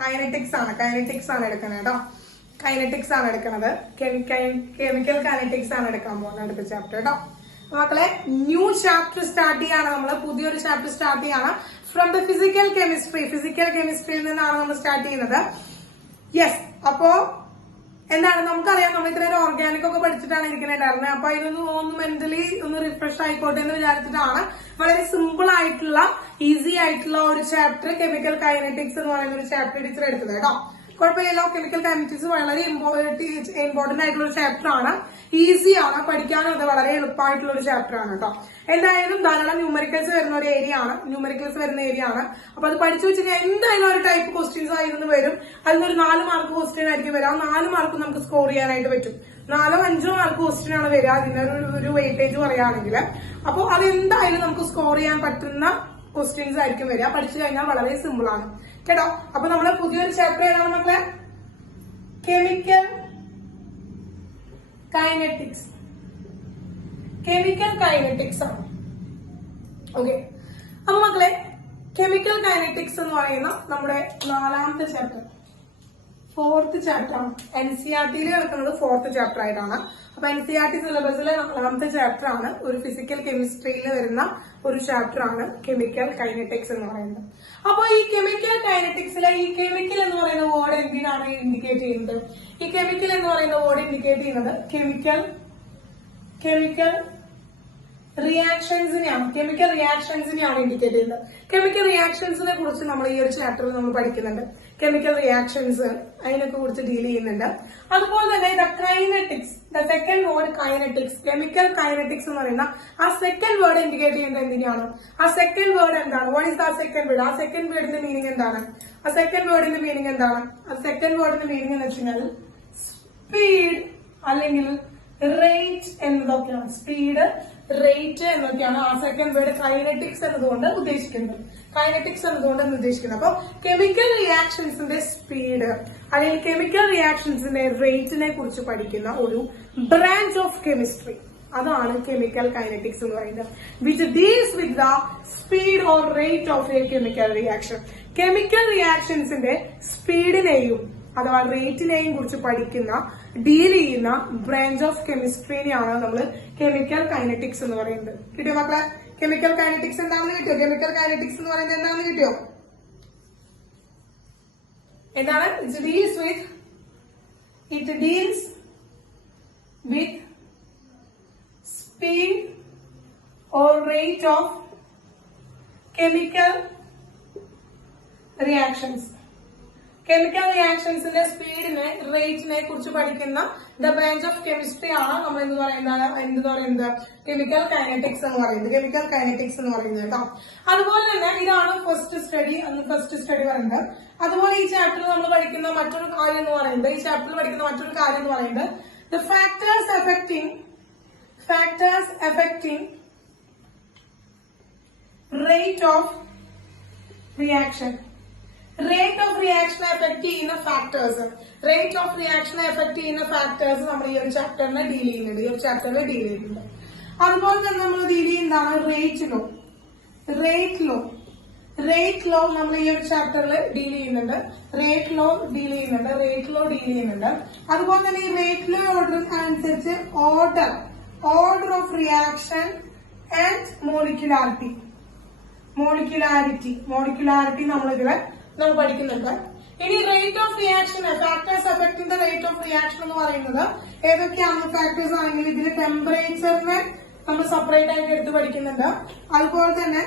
Kinetics ആണ് എടുക്കുന്നത് കേട്ടോ. കൈനറ്റിക്സ് ആണ് എടുക്കുന്നത്. കെമിക്കൽ കൈനറ്റിക്സ് ആണ് എടുക്കാൻ പോകുന്നത് അടുത്ത ചാപ്റ്റർ കേട്ടോ. മക്കളെ ന്യൂ ചാപ്റ്റർ സ്റ്റാർട്ട് ചെയ്യാണ്. നമ്മള് പുതിയൊരു ചാപ്റ്റർ സ്റ്റാർട്ട് ചെയ്യാണ്. ഫ്രം ദ ഫിസിക്കൽ കെമിസ്ട്രിയിൽ നിന്നാണ് നമ്മൾ സ്റ്റാർട്ട് ചെയ്യുന്നത്. യെസ്, അപ്പോ എന്താണ് നമുക്കറിയാം, നമ്മൾ ഇത്രയും ഓർഗാനിക് ഒക്കെ പഠിച്ചിട്ടാണ് ഇരിക്കുന്നുണ്ടായിരുന്നത്. അപ്പൊ ഇതൊന്ന് മെന്റലി ഒന്ന് റിഫ്രഷ് ആയിക്കോട്ടെ എന്ന് വിചാരിച്ചിട്ടാണ് വളരെ സിമ്പിൾ ആയിട്ടുള്ള ഈസി ആയിട്ടുള്ള ഒരു ചാപ്റ്റർ കെമിക്കൽ കൈനറ്റിക്സ് എന്ന് പറയുന്ന ഒരു ചാപ്റ്റർ ടീച്ചർ എടുത്തത് കേട്ടോ. കുഴപ്പമില്ല, കെമിക്കൽ കൈനറ്റിക്സ് വളരെ ഇമ്പോർട്ടന്റ് ആയിട്ടുള്ള ഒരു ചാപ്റ്റർ ആണ്. ഈസി ആണ് പഠിക്കാനും, അത് വളരെ എളുപ്പമായിട്ടുള്ള ഒരു ചാപ്റ്റർ ആണ് കേട്ടോ. എന്തായാലും ധാരാളം ന്യൂമറിക്കൽസ് വരുന്ന ഒരു ഏരിയ ആണ്. അപ്പൊ അത് പഠിച്ചു വെച്ച് കഴിഞ്ഞാൽ എന്തായാലും ഒരു ടൈപ്പ് ക്വസ്റ്റ്യൻസ് ആയിരുന്നു വരും. അതിനൊരു 4 മാർക്ക് ക്വസ്റ്റ്യൻ ആയിരിക്കും വരിക. 4 മാർക്ക് നമുക്ക് സ്കോർ ചെയ്യാനായിട്ട് പറ്റും. 4-5 മാർക്ക് ക്വസ്റ്റ്യൻ ആണ് വരിക. അതിനൊരു വെയിറ്റേജ് പറയുകയാണെങ്കിൽ അപ്പൊ അതെന്തായാലും നമുക്ക് സ്കോർ ചെയ്യാൻ പറ്റുന്ന ക്വസ്റ്റ്യൻസ് ആയിരിക്കും വരിക. പഠിച്ചു കഴിഞ്ഞാൽ വളരെ സിമ്പിൾ ആണ് കേട്ടോ. അപ്പൊ നമ്മള് പുതിയൊരു ചാപ്റ്റർ ഏതാണ് മക്കളെ? കെമിക്കൽ കൈനറ്റിക്സ് ആണ്. ഓക്കെ, അപ്പൊ മക്കളെ കെമിക്കൽ കൈനറ്റിക്സ് എന്ന് പറയുന്ന നമ്മുടെ 4ാമത്തെ ചാപ്റ്റർ, 4th ചാപ്റ്റർ ആണ്. NCERT-യിൽ കിടക്കുന്നത് 4th ചാപ്റ്റർ ആയിട്ടാണ്. അപ്പൊ NCERT സിലബസിലെ 4ാമത്തെ ചാപ്റ്റർ ആണ്. ഒരു ഫിസിക്കൽ കെമിസ്ട്രിയിൽ വരുന്ന ഒരു ചാപ്റ്റർ ആണ് കെമിക്കൽ കൈനറ്റിക്സ് എന്ന് പറയുന്നത്. അപ്പൊ ഈ കെമിക്കൽ കൈനറ്റിക്സിലെ ഈ കെമിക്കൽ എന്ന് പറയുന്ന വേർഡ് എന്തിനാണ് ഇൻഡിക്കേറ്റ് ചെയ്യുന്നത്? ഈ കെമിക്കൽ എന്ന് പറയുന്ന വേർഡ് ഇൻഡിക്കേറ്റ് ചെയ്യുന്നത് കെമിക്കൽ റിയാക്ഷൻസിനെയാണ് ഇൻഡിക്കേറ്റ് ചെയ്യുന്നത്. കെമിക്കൽ റിയാക്ഷൻസിനെ കുറിച്ച് നമ്മൾ ഈ ഒരു ചാപ്റ്ററിൽ നമ്മൾ പഠിക്കുന്നുണ്ട്. കെമിക്കൽ റിയാക്ഷൻസ് അതിനൊക്കെ കുറിച്ച് ഡീൽ ചെയ്യുന്നുണ്ട്. അതുപോലെ തന്നെ the second word kinetics, chemical kinetics എന്ന് പറയുന്ന ആ സെക്കൻഡ് വേർഡ് ഇൻഡിക്കേറ്റ് ചെയ്യുന്നത് എന്തിനാണ്? ആ സെക്കൻഡ് വേർഡ് എന്താണ്? What is the second word? ആ സെക്കൻഡ് വേർഡിന്റെ മീനിങ് എന്താണ്? ആ സെക്കൻഡ് വേർഡിന്റെ മീനിങ് എന്ന് വെച്ച് കഴിഞ്ഞാൽ സ്പീഡ് അല്ലെങ്കിൽ റേറ്റ് എന്നതൊക്കെയാണ്. സ്പീഡ്, റേറ്റ് എന്നൊക്കെയാണ് ആ സെക്കൻഡ് വേർഡ് കൈനറ്റിക്സ് എന്നതുകൊണ്ട് ഉദ്ദേശിക്കുന്നത്. അപ്പൊ കെമിക്കൽ റിയാക്ഷൻസിന്റെ സ്പീഡ് അല്ലെങ്കിൽ കെമിക്കൽ റിയാക്ഷൻസിന്റെ റേറ്റിനെ കുറിച്ച് പഠിക്കുന്ന ഒരു ബ്രാഞ്ച് ഓഫ് കെമിസ്ട്രി, അതാണ് കെമിക്കൽ കൈനറ്റിക്സ് എന്ന് പറയുന്നത്. Which deals with the speed or rate of a chemical reaction. Chemical റിയാക്ഷൻസിന്റെ സ്പീഡിനെയും അഥവാ റേറ്റിനെയും കുറിച്ച് ഡീൽ ചെയ്യുന്ന ബ്രാഞ്ച് ഓഫ് കെമിസ്ട്രിനെയാണ് നമ്മൾ കെമിക്കൽ കൈനറ്റിക്സ് എന്ന് പറയുന്നത്. കിട്ടിയോ മക്കളെ? കെമിക്കൽ കൈനറ്റിക്സ് എന്താണെന്ന് കിട്ടിയോ? കെമിക്കൽ കൈനറ്റിക്സ് എന്ന് പറയുന്നത് എന്താണെന്ന് കിട്ടിയോ? എന്താണ്? It deals with speed or rate of chemical reactions. Chemical റിയാക്ഷൻസിന്റെ സ്പീഡിനെ, റേറ്റിനെ കുറിച്ച് പഠിക്കുന്ന ദ ബ്രാഞ്ച് ഓഫ് കെമിസ്ട്രി ആണ് നമ്മൾ എന്ത് പറയുന്നത് കെമിക്കൽ കൈനറ്റിക്സ് എന്ന് പറയുന്നത്. കേട്ടോ. അതുപോലെ തന്നെ ഇതാണ് ഫസ്റ്റ് സ്റ്റഡി പറയുന്നത്. അതുപോലെ ഈ ചാപ്റ്ററിൽ നമ്മൾ പഠിക്കുന്ന മറ്റൊരു കാര്യം എന്ന് പറയുന്നത് the factors affecting rate of reaction. Rate of റിയാക്ഷനെ എഫക്ട് ചെയ്യുന്ന ഫാക്ടേഴ്സ് നമ്മൾ ഈ ഒരു ചാപ്റ്ററിനെ ഡീൽ ചെയ്യുന്നുണ്ട്. അതുപോലെ തന്നെ നമ്മൾ ഡീൽ ചെയ്യുന്നതാണ് റേറ്റ് ലോ നമ്മൾ ഈ ഒരു ചാപ്റ്ററിൽ ഡീൽ ചെയ്യുന്നുണ്ട്. അതുപോലെ തന്നെ ഈ റേറ്റ് ലോ ഓർഡർ അനുസരിച്ച് order of reaction and molecularity നമ്മൾ പഠിക്കുന്നുണ്ട്. ഇനി rate of reaction, factors affecting the rate of reaction എന്ന് പറയുന്നത് ഏതൊക്കെയാണ് ഫാക്ടേഴ്സ് ആണെങ്കിൽ ഇതിൽ ടെമ്പറേച്ചറിനെ നമ്മൾ സെപ്പറേറ്റ് ആയിട്ട് എടുത്ത് പഠിക്കുന്നുണ്ട്. അതുപോലെ തന്നെ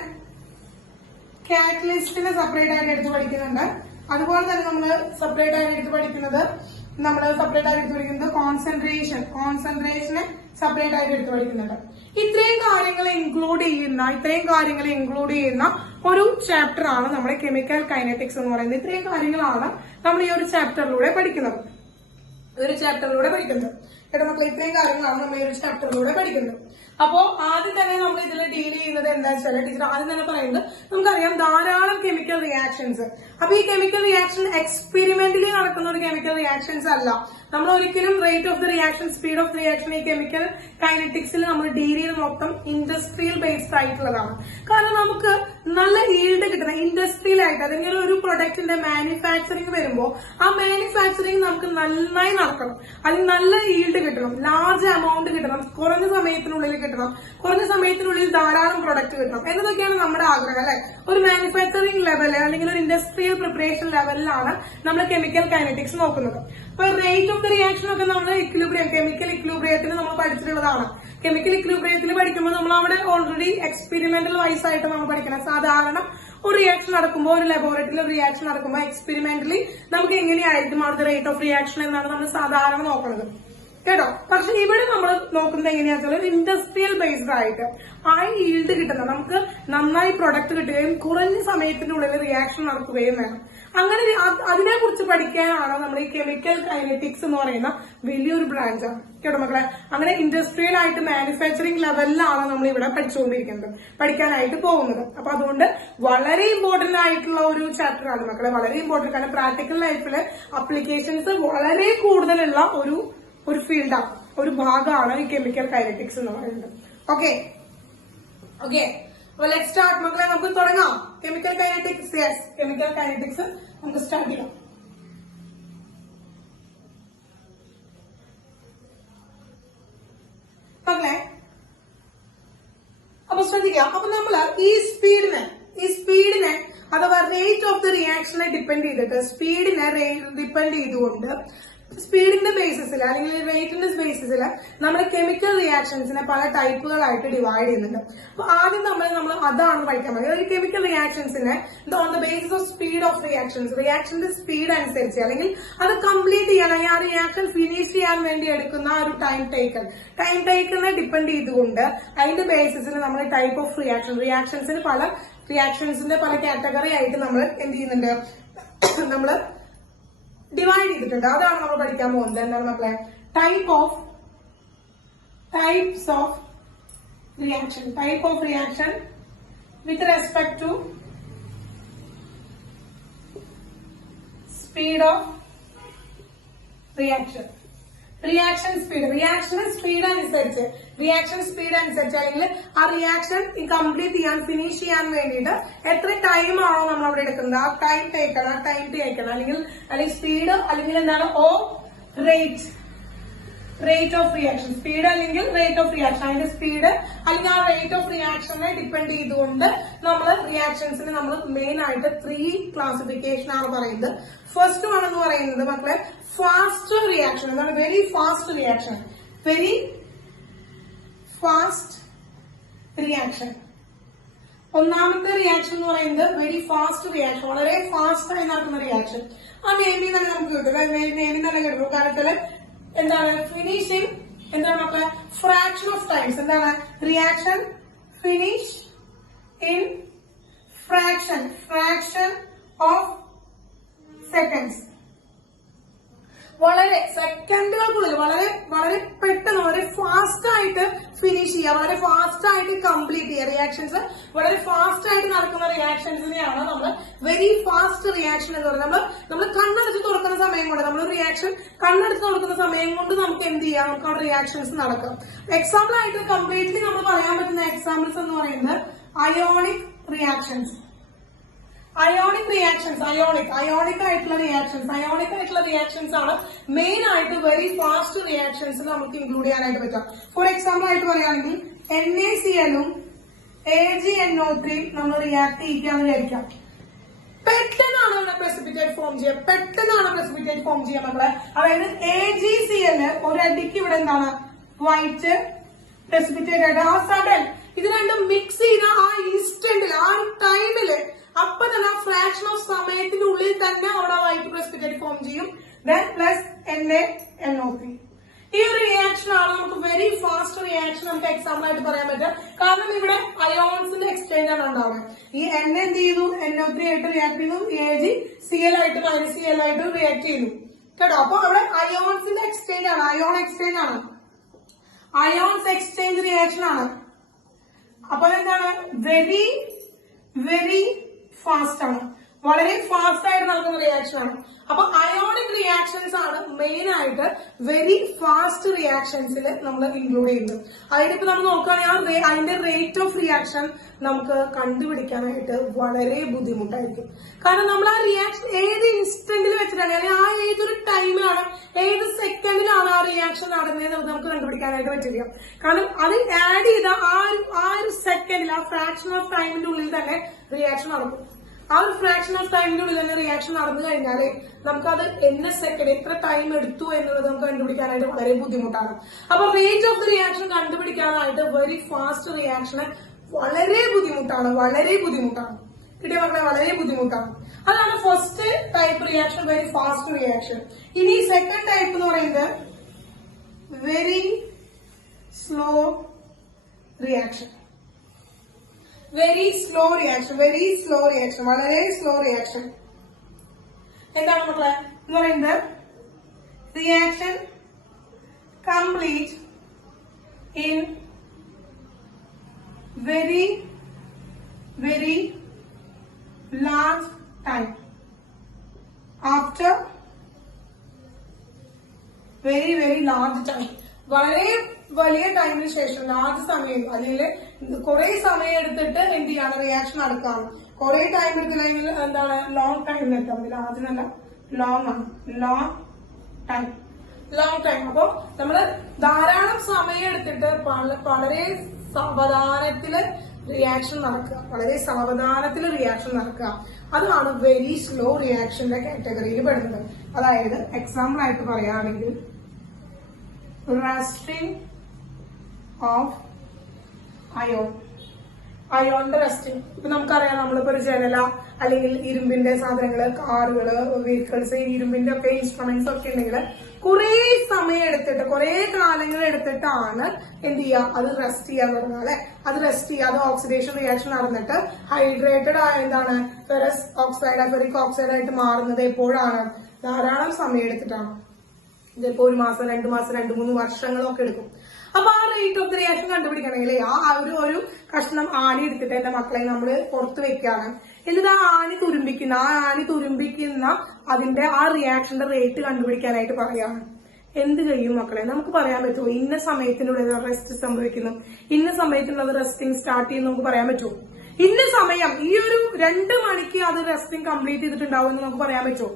കാറ്റലിസ്റ്റിനെ സെപ്പറേറ്റ് ആയിട്ട് എടുത്ത് പഠിക്കുന്നുണ്ട്. അതുപോലെ തന്നെ നമ്മൾ സെപ്പറേറ്റ് ആയിട്ട് എടുത്ത് പഠിക്കുന്നത് കോൺസെൻട്രേഷനെ സെപ്പറേറ്റ് ആയിട്ട് എടുത്ത് പഠിക്കുന്നുണ്ട്. ഇത്രയും കാര്യങ്ങൾ ഇൻക്ലൂഡ് ചെയ്യുന്ന ഒരു ചാപ്റ്റർ ആണ് നമ്മുടെ കെമിക്കൽ കൈനറ്റിക്സ് എന്ന് പറയുന്നത്. ഇത്രയും കാര്യങ്ങളാണ് നമ്മൾ ഈ ഒരു ചാപ്റ്ററിലൂടെ പഠിക്കുന്നത്. കേട്ടോ മക്കളെ, ഇത്രയും കാര്യങ്ങളാണ് നമ്മൾ ഈ ഒരു ചാപ്റ്ററിലൂടെ പഠിക്കുന്നത്. അപ്പോ ആദ്യം തന്നെ നമ്മൾ ഇതിൽ ഡീൽ ചെയ്യുന്നത് എന്താ വെച്ചാൽ ടീച്ചർ ആദ്യം തന്നെ പറയുന്നത് നമുക്കറിയാം ധാരാളം കെമിക്കൽ റിയാക്ഷൻസ്. അപ്പൊ ഈ കെമിക്കൽ റിയാക്ഷൻ എക്സ്പെരിമെന്റലി നടക്കുന്ന ഒരു കെമിക്കൽ റിയാക്ഷൻസ് അല്ല. നമ്മൾ ഒരിക്കലും rate of the reaction, speed of reaction ഈ കെമിക്കൽ കൈനറ്റിക്സിൽ നമ്മൾ ഡീൽ ചെയ്ത് മൊത്തം ഇൻഡസ്ട്രിയൽ ബേസ്ഡ് ആയിട്ടുള്ളതാണ്. കാരണം നമുക്ക് നല്ല ഈൽഡ് കിട്ടണം ഇൻഡസ്ട്രിയൽ ആയിട്ട്. അല്ലെങ്കിൽ ഒരു പ്രൊഡക്റ്റിന്റെ മാനുഫാക്ചറിങ് വരുമ്പോൾ ആ മാനുഫാക്ചറിങ് നമുക്ക് നന്നായി നടക്കണം, അതിന് നല്ല ഈൽഡ് കിട്ടണം, ലാർജ് എമൗണ്ട് കിട്ടണം, കുറഞ്ഞ സമയത്തിനുള്ളിൽ കിട്ടണം, കുറഞ്ഞ സമയത്തിനുള്ളിൽ ധാരാളം പ്രൊഡക്റ്റ് കിട്ടണം എന്നതൊക്കെയാണ് നമ്മുടെ ആഗ്രഹം അല്ലെ. ഒരു മാനുഫാക്ചറിങ് ലെവൽ അല്ലെങ്കിൽ ഒരു ഇൻഡസ്ട്രിയൽ പ്രിപ്പറേഷൻ ലെവലിലാണ് നമ്മൾ കെമിക്കൽ കൈനറ്റിക്സ് നോക്കുന്നത്. അപ്പൊ റേറ്റ് ഓഫ് ദി റിയാക്ഷൻ ഒക്കെ നമ്മൾ ഇക്വിലിബ്രിയം, കെമിക്കൽ ഇക്വിലിബ്രിയത്തിന് നമ്മൾ പഠിച്ചിട്ടുള്ളതാണ്. കെമിക്കൽ ഇക്വിലിബ്രിയത്തിൽ പഠിക്കുമ്പോൾ നമ്മൾ അവിടെ ഓൾറെഡി എക്സ്പെരിമെന്റൽ വൈസ് ആയിട്ട് നമ്മൾ പഠിക്കണം. സാധാരണ ഒരു റിയാക്ഷൻ നടക്കുമ്പോൾ, ഒരു ലബോറട്ടറിയിൽ ഒരു റിയാക്ഷൻ നടക്കുമ്പോൾ എക്സ്പെരിമെന്റലി നമുക്ക് എങ്ങനെയായിരിക്കും അവിടുത്തെ റേറ്റ് ഓഫ് റിയാക്ഷൻ എന്നാണ് നമ്മൾ സാധാരണ നോക്കുന്നത് കേട്ടോ. പക്ഷെ ഇവിടെ നമ്മൾ നോക്കുന്നത് എങ്ങനെയാണെന്ന് വെച്ചാൽ ഇൻഡസ്ട്രിയൽ ബേസ്ഡ് ആയിട്ട് ഹൈ ഈൽഡ് കിട്ടുന്ന, നമുക്ക് നന്നായി പ്രൊഡക്റ്റ് കിട്ടുകയും കുറഞ്ഞ സമയത്തിനുള്ളിൽ റിയാക്ഷൻ നടക്കുകയും വേണം. അങ്ങനെ അതിനെ കുറിച്ച് പഠിക്കാനാണ് നമ്മൾ ഈ കെമിക്കൽ കൈനറ്റിക്സ് എന്ന് പറയുന്ന വലിയൊരു ബ്രാഞ്ചാണ് കേട്ടോ മക്കളെ. അങ്ങനെ ഇൻഡസ്ട്രിയൽ ആയിട്ട് മാനുഫാക്ചറിങ് ലെവലിലാണ് നമ്മൾ ഇവിടെ പഠിച്ചുകൊണ്ടിരിക്കുന്നത്, പഠിക്കാനായിട്ട് പോകുന്നത്. അപ്പൊ അതുകൊണ്ട് വളരെ ഇമ്പോർട്ടന്റ് ആയിട്ടുള്ള ഒരു ചാപ്റ്റർ ആണ് മക്കളെ, വളരെ ഇമ്പോർട്ടന്റ്. കാരണം പ്രാക്ടിക്കൽ ലൈഫില് അപ്ലിക്കേഷൻസ് വളരെ കൂടുതലുള്ള ഒരു ഫീൽഡാണ്, ഒരു ഭാഗമാണ് ഈ കെമിക്കൽ കൈനറ്റിക്സ് എന്ന് പറയുന്നത്. ഓക്കെ ഓക്കെ, അപ്പൊ ലെറ്റ് സ്റ്റാർട്ട് മക്കളെ, നമുക്ക് തുടങ്ങാം. Chemical kinetics, yes, chemical kinetics നമുക്ക് സ്റ്റാർട്ട് ചെയ്യാം. മക്കളെ അപ്പൊ ശ്രദ്ധിക്കാം. അപ്പൊ നമ്മള് ഈ സ്പീഡിനെ അഥവാ റേറ്റ് ഓഫ് ദി റിയാക്ഷനെ ഡിപ്പെൻഡ് ചെയ്തിട്ട്, സ്പീഡിനെ ഡിപ്പെൻഡ് ചെയ്തുകൊണ്ട് സ്പീഡിന്റെ ബേസിസിൽ അല്ലെങ്കിൽ റേറ്റിന്റെ ബേസിസിൽ നമ്മൾ കെമിക്കൽ റിയാക്ഷൻസിനെ പല ടൈപ്പുകളായിട്ട് ഡിവൈഡ് ചെയ്യുന്നുണ്ട്. അപ്പൊ ആദ്യം നമ്മൾ അതാണ് പഠിക്കാൻ പറ്റുന്നത്. ഒരു കെമിക്കൽ റിയാക്ഷൻസിനെ on the basis of speed of reactions, റിയാക്ഷന്റെ സ്പീഡ് അനുസരിച്ച് അല്ലെങ്കിൽ അത് കംപ്ലീറ്റ് ചെയ്യാൻ, ആ റിയാക്ഷൻ ഫിനിഷ് ചെയ്യാൻ വേണ്ടി എടുക്കുന്ന ഒരു ടൈം ടേക്കറിനെ ഡിപ്പെൻഡ് ചെയ്തുകൊണ്ട് അതിന്റെ ബേസിസിൽ നമ്മൾ ടൈപ്പ് ഓഫ് റിയാക്ഷൻസിന് പല റിയാക്ഷൻസിന്റെ പല കാറ്റഗറി ആയിട്ട് നമ്മൾ എന്ത് ചെയ്യുന്നുണ്ട്, നമ്മള് ഡിവൈഡ് ചെയ്തിട്ടുണ്ട്. അതാണ് നമ്മൾ പഠിക്കാൻ പോകുന്നത്. എന്താണ് മക്കളെ? Types of reaction with respect to speed of reaction speed അനുസരിച്ച് അല്ലെങ്കിൽ ആ റിയാക്ഷൻ കംപ്ലീറ്റ് ചെയ്യാൻ, ഫിനിഷ് ചെയ്യാൻ വേണ്ടിയിട്ട് എത്ര ടൈം ആണോ നമ്മൾ അവിടെ എടുക്കുന്നത്, ആ ടൈം ടേക്കൺ അല്ലെങ്കിൽ സ്പീഡ് അല്ലെങ്കിൽ എന്താണ് റേറ്റ് ഓഫ് റിയാക്ഷൻ, സ്പീഡ് അല്ലെങ്കിൽ റേറ്റ് ഓഫ് റിയാക്ഷൻ, അതിന്റെ സ്പീഡ് അല്ലെങ്കിൽ ആ റേറ്റ് ഓഫ് റിയാക്ഷനെ ഡിപ്പെൻഡ് ചെയ്തുകൊണ്ട് നമ്മൾ റിയാക്ഷൻസിന് നമ്മൾ മെയിൻ ആയിട്ട് 3 ക്ലാസിഫിക്കേഷൻ ആണ് പറയുന്നത്. ഫസ്റ്റ് വൺ എന്ന് പറയുന്നത് മക്കളെ ഫാസ്റ്റ് റിയാക്ഷൻ. എന്താണ്? Very fast reaction. ഒന്നാമത്തെ റിയാക്ഷൻ എന്ന് പറയുന്നത് വെരി ഫാസ്റ്റ് റിയാക്ഷൻ, വളരെ ഫാസ്റ്റ് ആയി നടക്കുന്ന റിയാക്ഷൻ. ആ നെയിമിൽ തന്നെ നമുക്ക് കിട്ടും, നെയിമിൽ തന്നെ കിട്ടും. കാരണത്തില് എന്താണ് ഫിനിഷിംഗ്, എന്താണ് മക്കളെ ഫ്രാക്ഷൻ ഓഫ് ടൈംസ്. എന്താണ് reaction finish in fraction of seconds. വളരെ സെക്കൻഡുകൾക്കുള്ളിൽ വളരെ പെട്ടെന്ന് വളരെ ഫാസ്റ്റ് ആയിട്ട് ഫിനിഷ് ചെയ്യുക, വളരെ ഫാസ്റ്റ് ആയിട്ട് കംപ്ലീറ്റ് ചെയ്യുക. റിയാക്ഷൻസ് വളരെ ഫാസ്റ്റ് ആയിട്ട് നടക്കുന്ന റിയാക്ഷൻസിനെയാണ് നമ്മൾ വെരി ഫാസ്റ്റ് റിയാക്ഷൻ എന്ന് പറയുന്നത്. നമ്മൾ കണ്ണടച്ച് തുറക്കുന്ന സമയം കൊണ്ട്, നമ്മൾ റിയാക്ഷൻ കണ്ണടച്ച് തുറക്കുന്ന സമയം കൊണ്ട് നമുക്ക് എന്ത് ചെയ്യാം, നമുക്ക് അവിടെ റിയാക്ഷൻസ് നടക്കാം. എക്സാമ്പിൾ ആയിട്ട് കംപ്ലീറ്റ്ലി നമ്മൾ പറയാൻ പറ്റുന്ന എക്സാമ്പിൾസ് എന്ന് പറയുന്നത് അയോണിക് റിയാക്ഷൻസ് ആയിട്ടുള്ള റിയാക്ഷൻസ് ആണ് മെയിൻ ആയിട്ട് വെരി ഫാസ്റ്റ് റിയാക്ഷൻസ് നമുക്ക് ഇൻക്ലൂഡ് ചെയ്യാനായിട്ട് പറ്റാം. ഫോർ എക്സാമ്പിൾ ആയിട്ട് പറയുകയാണെങ്കിൽ NaClഉം AgNO3 നമ്മൾ റിയാക്ട് ചെയ്യിക്കാന്ന് വിചാരിക്കാം. പെട്ടെന്നാണ് പ്രസിപ്പിറ്റേറ്റ് ഫോം ചെയ്യുക നമ്മള്. അതായത് AgCl ഒരടിക്ക് ഇവിടെ എന്താണ് വൈറ്റ് പ്രസിപ്പിറ്റേറ്റ് ആയിട്ട് ആ സഡൻ ഇത് രണ്ടും മിക്സ് ചെയ്ത ആ ഇൻസ്റ്റന്റിൽ, ആ ഒരു ടൈമില്, അപ്പൊ തന്നെ ഫ്രാക്ഷൻ ഓഫ് സമയത്തിനുള്ളിൽ തന്നെ അവിടെ വൈറ്റ് പ്രസിപ്പിറ്റേറ്റ് ഫോം ചെയ്യും. Then plus NaNO3. ഈ ഒരു റിയാക്ഷൻ ആണ് നമുക്ക് വെരി ഫാസ്റ്റ് റിയാക്ഷൻ നമുക്ക് എക്സാമ്പിൾ ആയിട്ട് പറയാൻ പറ്റുക. കാരണം ഇവിടെ അയോൺസിന്റെ എക്സ്ചേഞ്ച് ആണ് ഉണ്ടാവുന്നത്. ഈ N എന്ത് ചെയ്തു, NO3 ആയിട്ട് റിയാക്ട് ചെയ്തു, AgCl ആയിട്ട് -Cl ആയിട്ട് റിയാക്ട് ചെയ്തു കേട്ടോ. അപ്പൊ അവിടെ അയോൺസിന്റെ എക്സ്ചേഞ്ച് ആണ്, അയോൺ എക്സ്ചേഞ്ച് ആണ്. അയോൺസ് എക്സ്ചേഞ്ച് റിയാക്ഷൻ ആണ്. അപ്പൊ എന്താണ്? വെരി വെരി ഫാസ്റ്റ് ആണ്, വളരെ ഫാസ്റ്റ് ആയിട്ട് നടക്കുന്ന റിയാക്ഷൻ ആണ്. അപ്പൊ അയോണിക് റിയാക്ഷൻസ് ആണ് മെയിൻ ആയിട്ട് വെരി ഫാസ്റ്റ് റിയാക്ഷൻസിൽ നമ്മൾ ഇൻക്ലൂഡ് ചെയ്യുന്നത്. അതിനിപ്പോ നമ്മൾ നോക്കുകയാണെങ്കിൽ അതിന്റെ റേറ്റ് ഓഫ് റിയാക്ഷൻ നമുക്ക് കണ്ടുപിടിക്കാനായിട്ട് വളരെ ബുദ്ധിമുട്ടായിരിക്കും. കാരണം നമ്മൾ ആ റിയാക്ഷൻ ഏത് ഇൻസ്റ്റന്റിൽ വെച്ചിട്ടാണ്, അല്ലെങ്കിൽ ആ ഏതൊരു ടൈമിലാണ്, ഏത് സെക്കൻഡിലാണ് ആ റിയാക്ഷൻ നടന്നത് നമുക്ക് കണ്ടുപിടിക്കാനായിട്ട് പറ്റില്ല. കാരണം അത് ആഡ് ചെയ്ത ആ ഒരു സെക്കൻഡിൽ, ആ ഫ്രാക്ഷൻ ഓഫ് ടൈമിന്റെ ഉള്ളിൽ തന്നെ റിയാക്ഷൻ നടക്കും. ആ ഒരു ഫ്രാക്ഷൻ ഓഫ് ടൈമിന്റെ ഉള്ളിൽ തന്നെ റിയാക്ഷൻ നടന്നു കഴിഞ്ഞാല് നമുക്കത് എന്ന സെക്കൻഡ് എത്ര ടൈം എടുത്തു എന്നുള്ളത് നമുക്ക് കണ്ടുപിടിക്കാനായിട്ട് വളരെ ബുദ്ധിമുട്ടാണ്. അപ്പൊ റേറ്റ് ഓഫ് ദി റിയാക്ഷൻ കണ്ടുപിടിക്കാനായിട്ട് വെരി ഫാസ്റ്റ് റിയാക്ഷന് വളരെ ബുദ്ധിമുട്ടാണ്, വളരെ ബുദ്ധിമുട്ടാണ്. കിട്ടിയ മക്കളെ, വളരെ ബുദ്ധിമുട്ടാണ്. അതാണ് first type reaction, very fast reaction. ഇനി സെക്കൻഡ് ടൈപ്പ് എന്ന് പറയുന്നത് very slow reaction. Very slow reaction, very slow reaction, വളരെ സ്ലോ റിയാക്ഷൻ. എന്താണ് മക്കളെ എന്ന് പറയുന്നത്? Reaction complete in very very large time after very very large time. വളരെ വലിയ ടൈമിന് ശേഷം, ലാർജ് സമയം, അല്ലെങ്കിൽ കുറെ സമയം എടുത്തിട്ട് എന്ത് ചെയ്യാണ് റിയാക്ഷൻ നടക്കാണ്. കുറെ ടൈം എടുത്തില്ലെങ്കിൽ എന്താണ്? ലോങ് ടൈം എടുക്കാം. ലാർജ് നല്ല ലോങ് ആണ്, ലോങ് ടൈം, ലോങ് ടൈം. അപ്പൊ നമ്മള് ധാരാളം സമയം എടുത്തിട്ട് വളരെ സാവധാനത്തില് റിയാക്ഷൻ നടക്കുക, വളരെ സാവധാനത്തിൽ റിയാക്ഷൻ നടക്കുക. അതാണ് വെരി സ്ലോ റിയാക്ഷന്റെ കാറ്റഗറിയിൽ പെടുന്നത്. അതായത് എക്സാമ്പിൾ ആയിട്ട് പറയുകയാണെങ്കിൽ റസ്റ്റിംഗ് ഓഫ് അയോൺ, അയോണിന്റെ റസ്റ്റിംഗ്. ഇപ്പൊ നമുക്കറിയാം, നമ്മളിപ്പോ ഒരു ജനല അല്ലെങ്കിൽ ഇരുമ്പിന്റെ സാധനങ്ങള്, കാറുകള്, വെഹിക്കിൾസ്, ഇരുമ്പിന്റെ ഒക്കെ ഇൻസ്ട്രുമെന്റ്സ് ഒക്കെ ഉണ്ടെങ്കിൽ കുറെ സമയം എടുത്തിട്ട്, കുറെ കാലങ്ങൾ എടുത്തിട്ടാണ് എന്ത് ചെയ്യുക, അത് റെസ്റ്റ് ചെയ്യാൻ തുടങ്ങുക അല്ലെ. അത് റെസ്റ്റ് ചെയ്യുക, അത് ഓക്സിഡേഷൻ റിയാക്ഷൻ നടന്നിട്ട് ഹൈഡ്രേറ്റഡ് ആയ എന്താണ് ഫെറസ് ഓക്സൈഡ്, ഫെറിക് ഓക്സൈഡ് ആയിട്ട് മാറുന്നത് എപ്പോഴാണ്? ധാരാളം സമയം എടുത്തിട്ടാണ്. ഇതിപ്പോ 1 മാസം, 2 മാസം, 2-3 വർഷങ്ങളൊക്കെ എടുക്കും. അപ്പൊ ആ റേറ്റ് ഓഫ് ദി റിയാക്ഷൻ കണ്ടുപിടിക്കണമെങ്കിൽ ഒരു കഷ്ണം ആണി എടുത്തിട്ട് എന്റെ മക്കളെ നമ്മള് പുറത്ത് വെക്കാണ്. എന്നിട്ട് ആ ആണി തുരുമ്പിക്കുന്ന അതിന്റെ ആ റിയാക്ഷന്റെ റേറ്റ് കണ്ടുപിടിക്കാനായിട്ട് പറയാണ്. എന്ത് ചെയ്യും മക്കളെ? നമുക്ക് പറയാൻ പറ്റുമോ ഇന്ന സമയത്തിനുള്ളിൽ റെസ്റ്റ് സംഭവിക്കുന്നു, ഇന്ന സമയത്തിനുള്ളത് റെസ്റ്റിംഗ് സ്റ്റാർട്ട് ചെയ്യുന്നു നമുക്ക് പറയാൻ പറ്റുമോ? ഇന്ന സമയം ഈ ഒരു 2 മണിക്ക് അത് റെസ്റ്റിംഗ് കംപ്ലീറ്റ് ചെയ്തിട്ടുണ്ടാവും എന്ന് നമുക്ക് പറയാൻ പറ്റുമോ?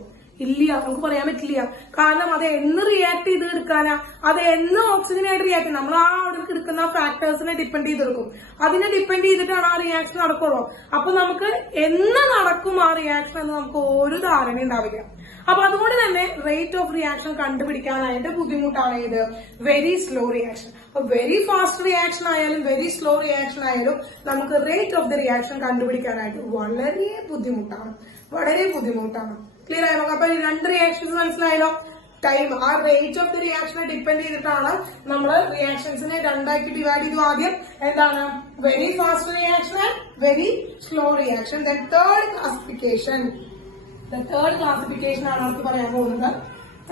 ഇല്ല, നമുക്ക് പറയാൻ പറ്റില്ല. കാരണം അത് എന്ന് റിയാക്ട് ചെയ്ത് എടുക്കാനാ, അത് എന്ന് ഓക്സിജനായിട്ട് റിയാക്ട് ചെയ്യും. നമ്മൾ ആ അവിടെ എടുക്കുന്ന ഫാക്ടേഴ്സിനെ ഡിപ്പെൻഡ് ചെയ്തെടുക്കും. അതിനെ ഡിപ്പെൻഡ് ചെയ്തിട്ടാണ് ആ റിയാക്ഷൻ നടക്കുള്ളൂ. അപ്പൊ നമുക്ക് എന്ന് നടക്കും ആ റിയാക്ഷൻ എന്ന് നമുക്ക് ഒരു ധാരണ ഉണ്ടാവില്ല. അപ്പൊ അതുകൊണ്ട് തന്നെ റേറ്റ് ഓഫ് റിയാക്ഷൻ കണ്ടുപിടിക്കാനായിട്ട് ബുദ്ധിമുട്ടാണ് ഇത് വെരി സ്ലോ റിയാക്ഷൻ. അപ്പൊ വെരി ഫാസ്റ്റ് റിയാക്ഷൻ ആയാലും വെരി സ്ലോ റിയാക്ഷൻ ആയാലും നമുക്ക് റേറ്റ് ഓഫ് ദി റിയാക്ഷൻ കണ്ടുപിടിക്കാനായിട്ട് വളരെ ബുദ്ധിമുട്ടാണ്, വളരെ ബുദ്ധിമുട്ടാണ്. ക്ലിയർ ആയോ? അപ്പൊ 2 റിയാക്ഷൻസ് മനസ്സിലായല്ലോ. ടൈം, ആ റേറ്റ് ഓഫ് ദി റിയാക്ഷനെ ഡിപ്പെൻഡ് ചെയ്തിട്ടാണ് നമ്മൾ റിയാക്ഷൻസിനെ 2ആക്കി ഡിവൈഡ് ചെയ്തു. ആദ്യം എന്താണ്? Very fast reaction and very slow reaction. Then third classification ആണ് നമുക്ക് പറയാൻ പോകുന്നത്.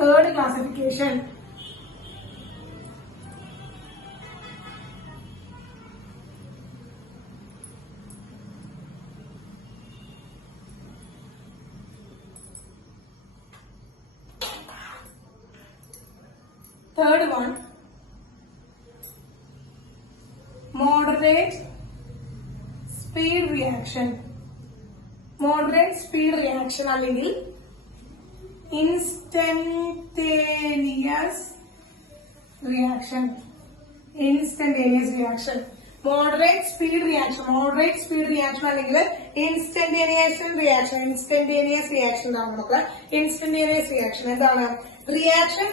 Third classification third one, moderate speed reaction. Moderate speed reaction അല്ലെങ്കിൽ instantaneous reaction. Instantaneous reaction. Moderate speed reaction. Moderate speed reaction അല്ലെങ്കിൽ instantaneous reaction. Instantaneous reaction ആണ് നമുക്ക്. Instantaneous reaction എന്താണ്? Reaction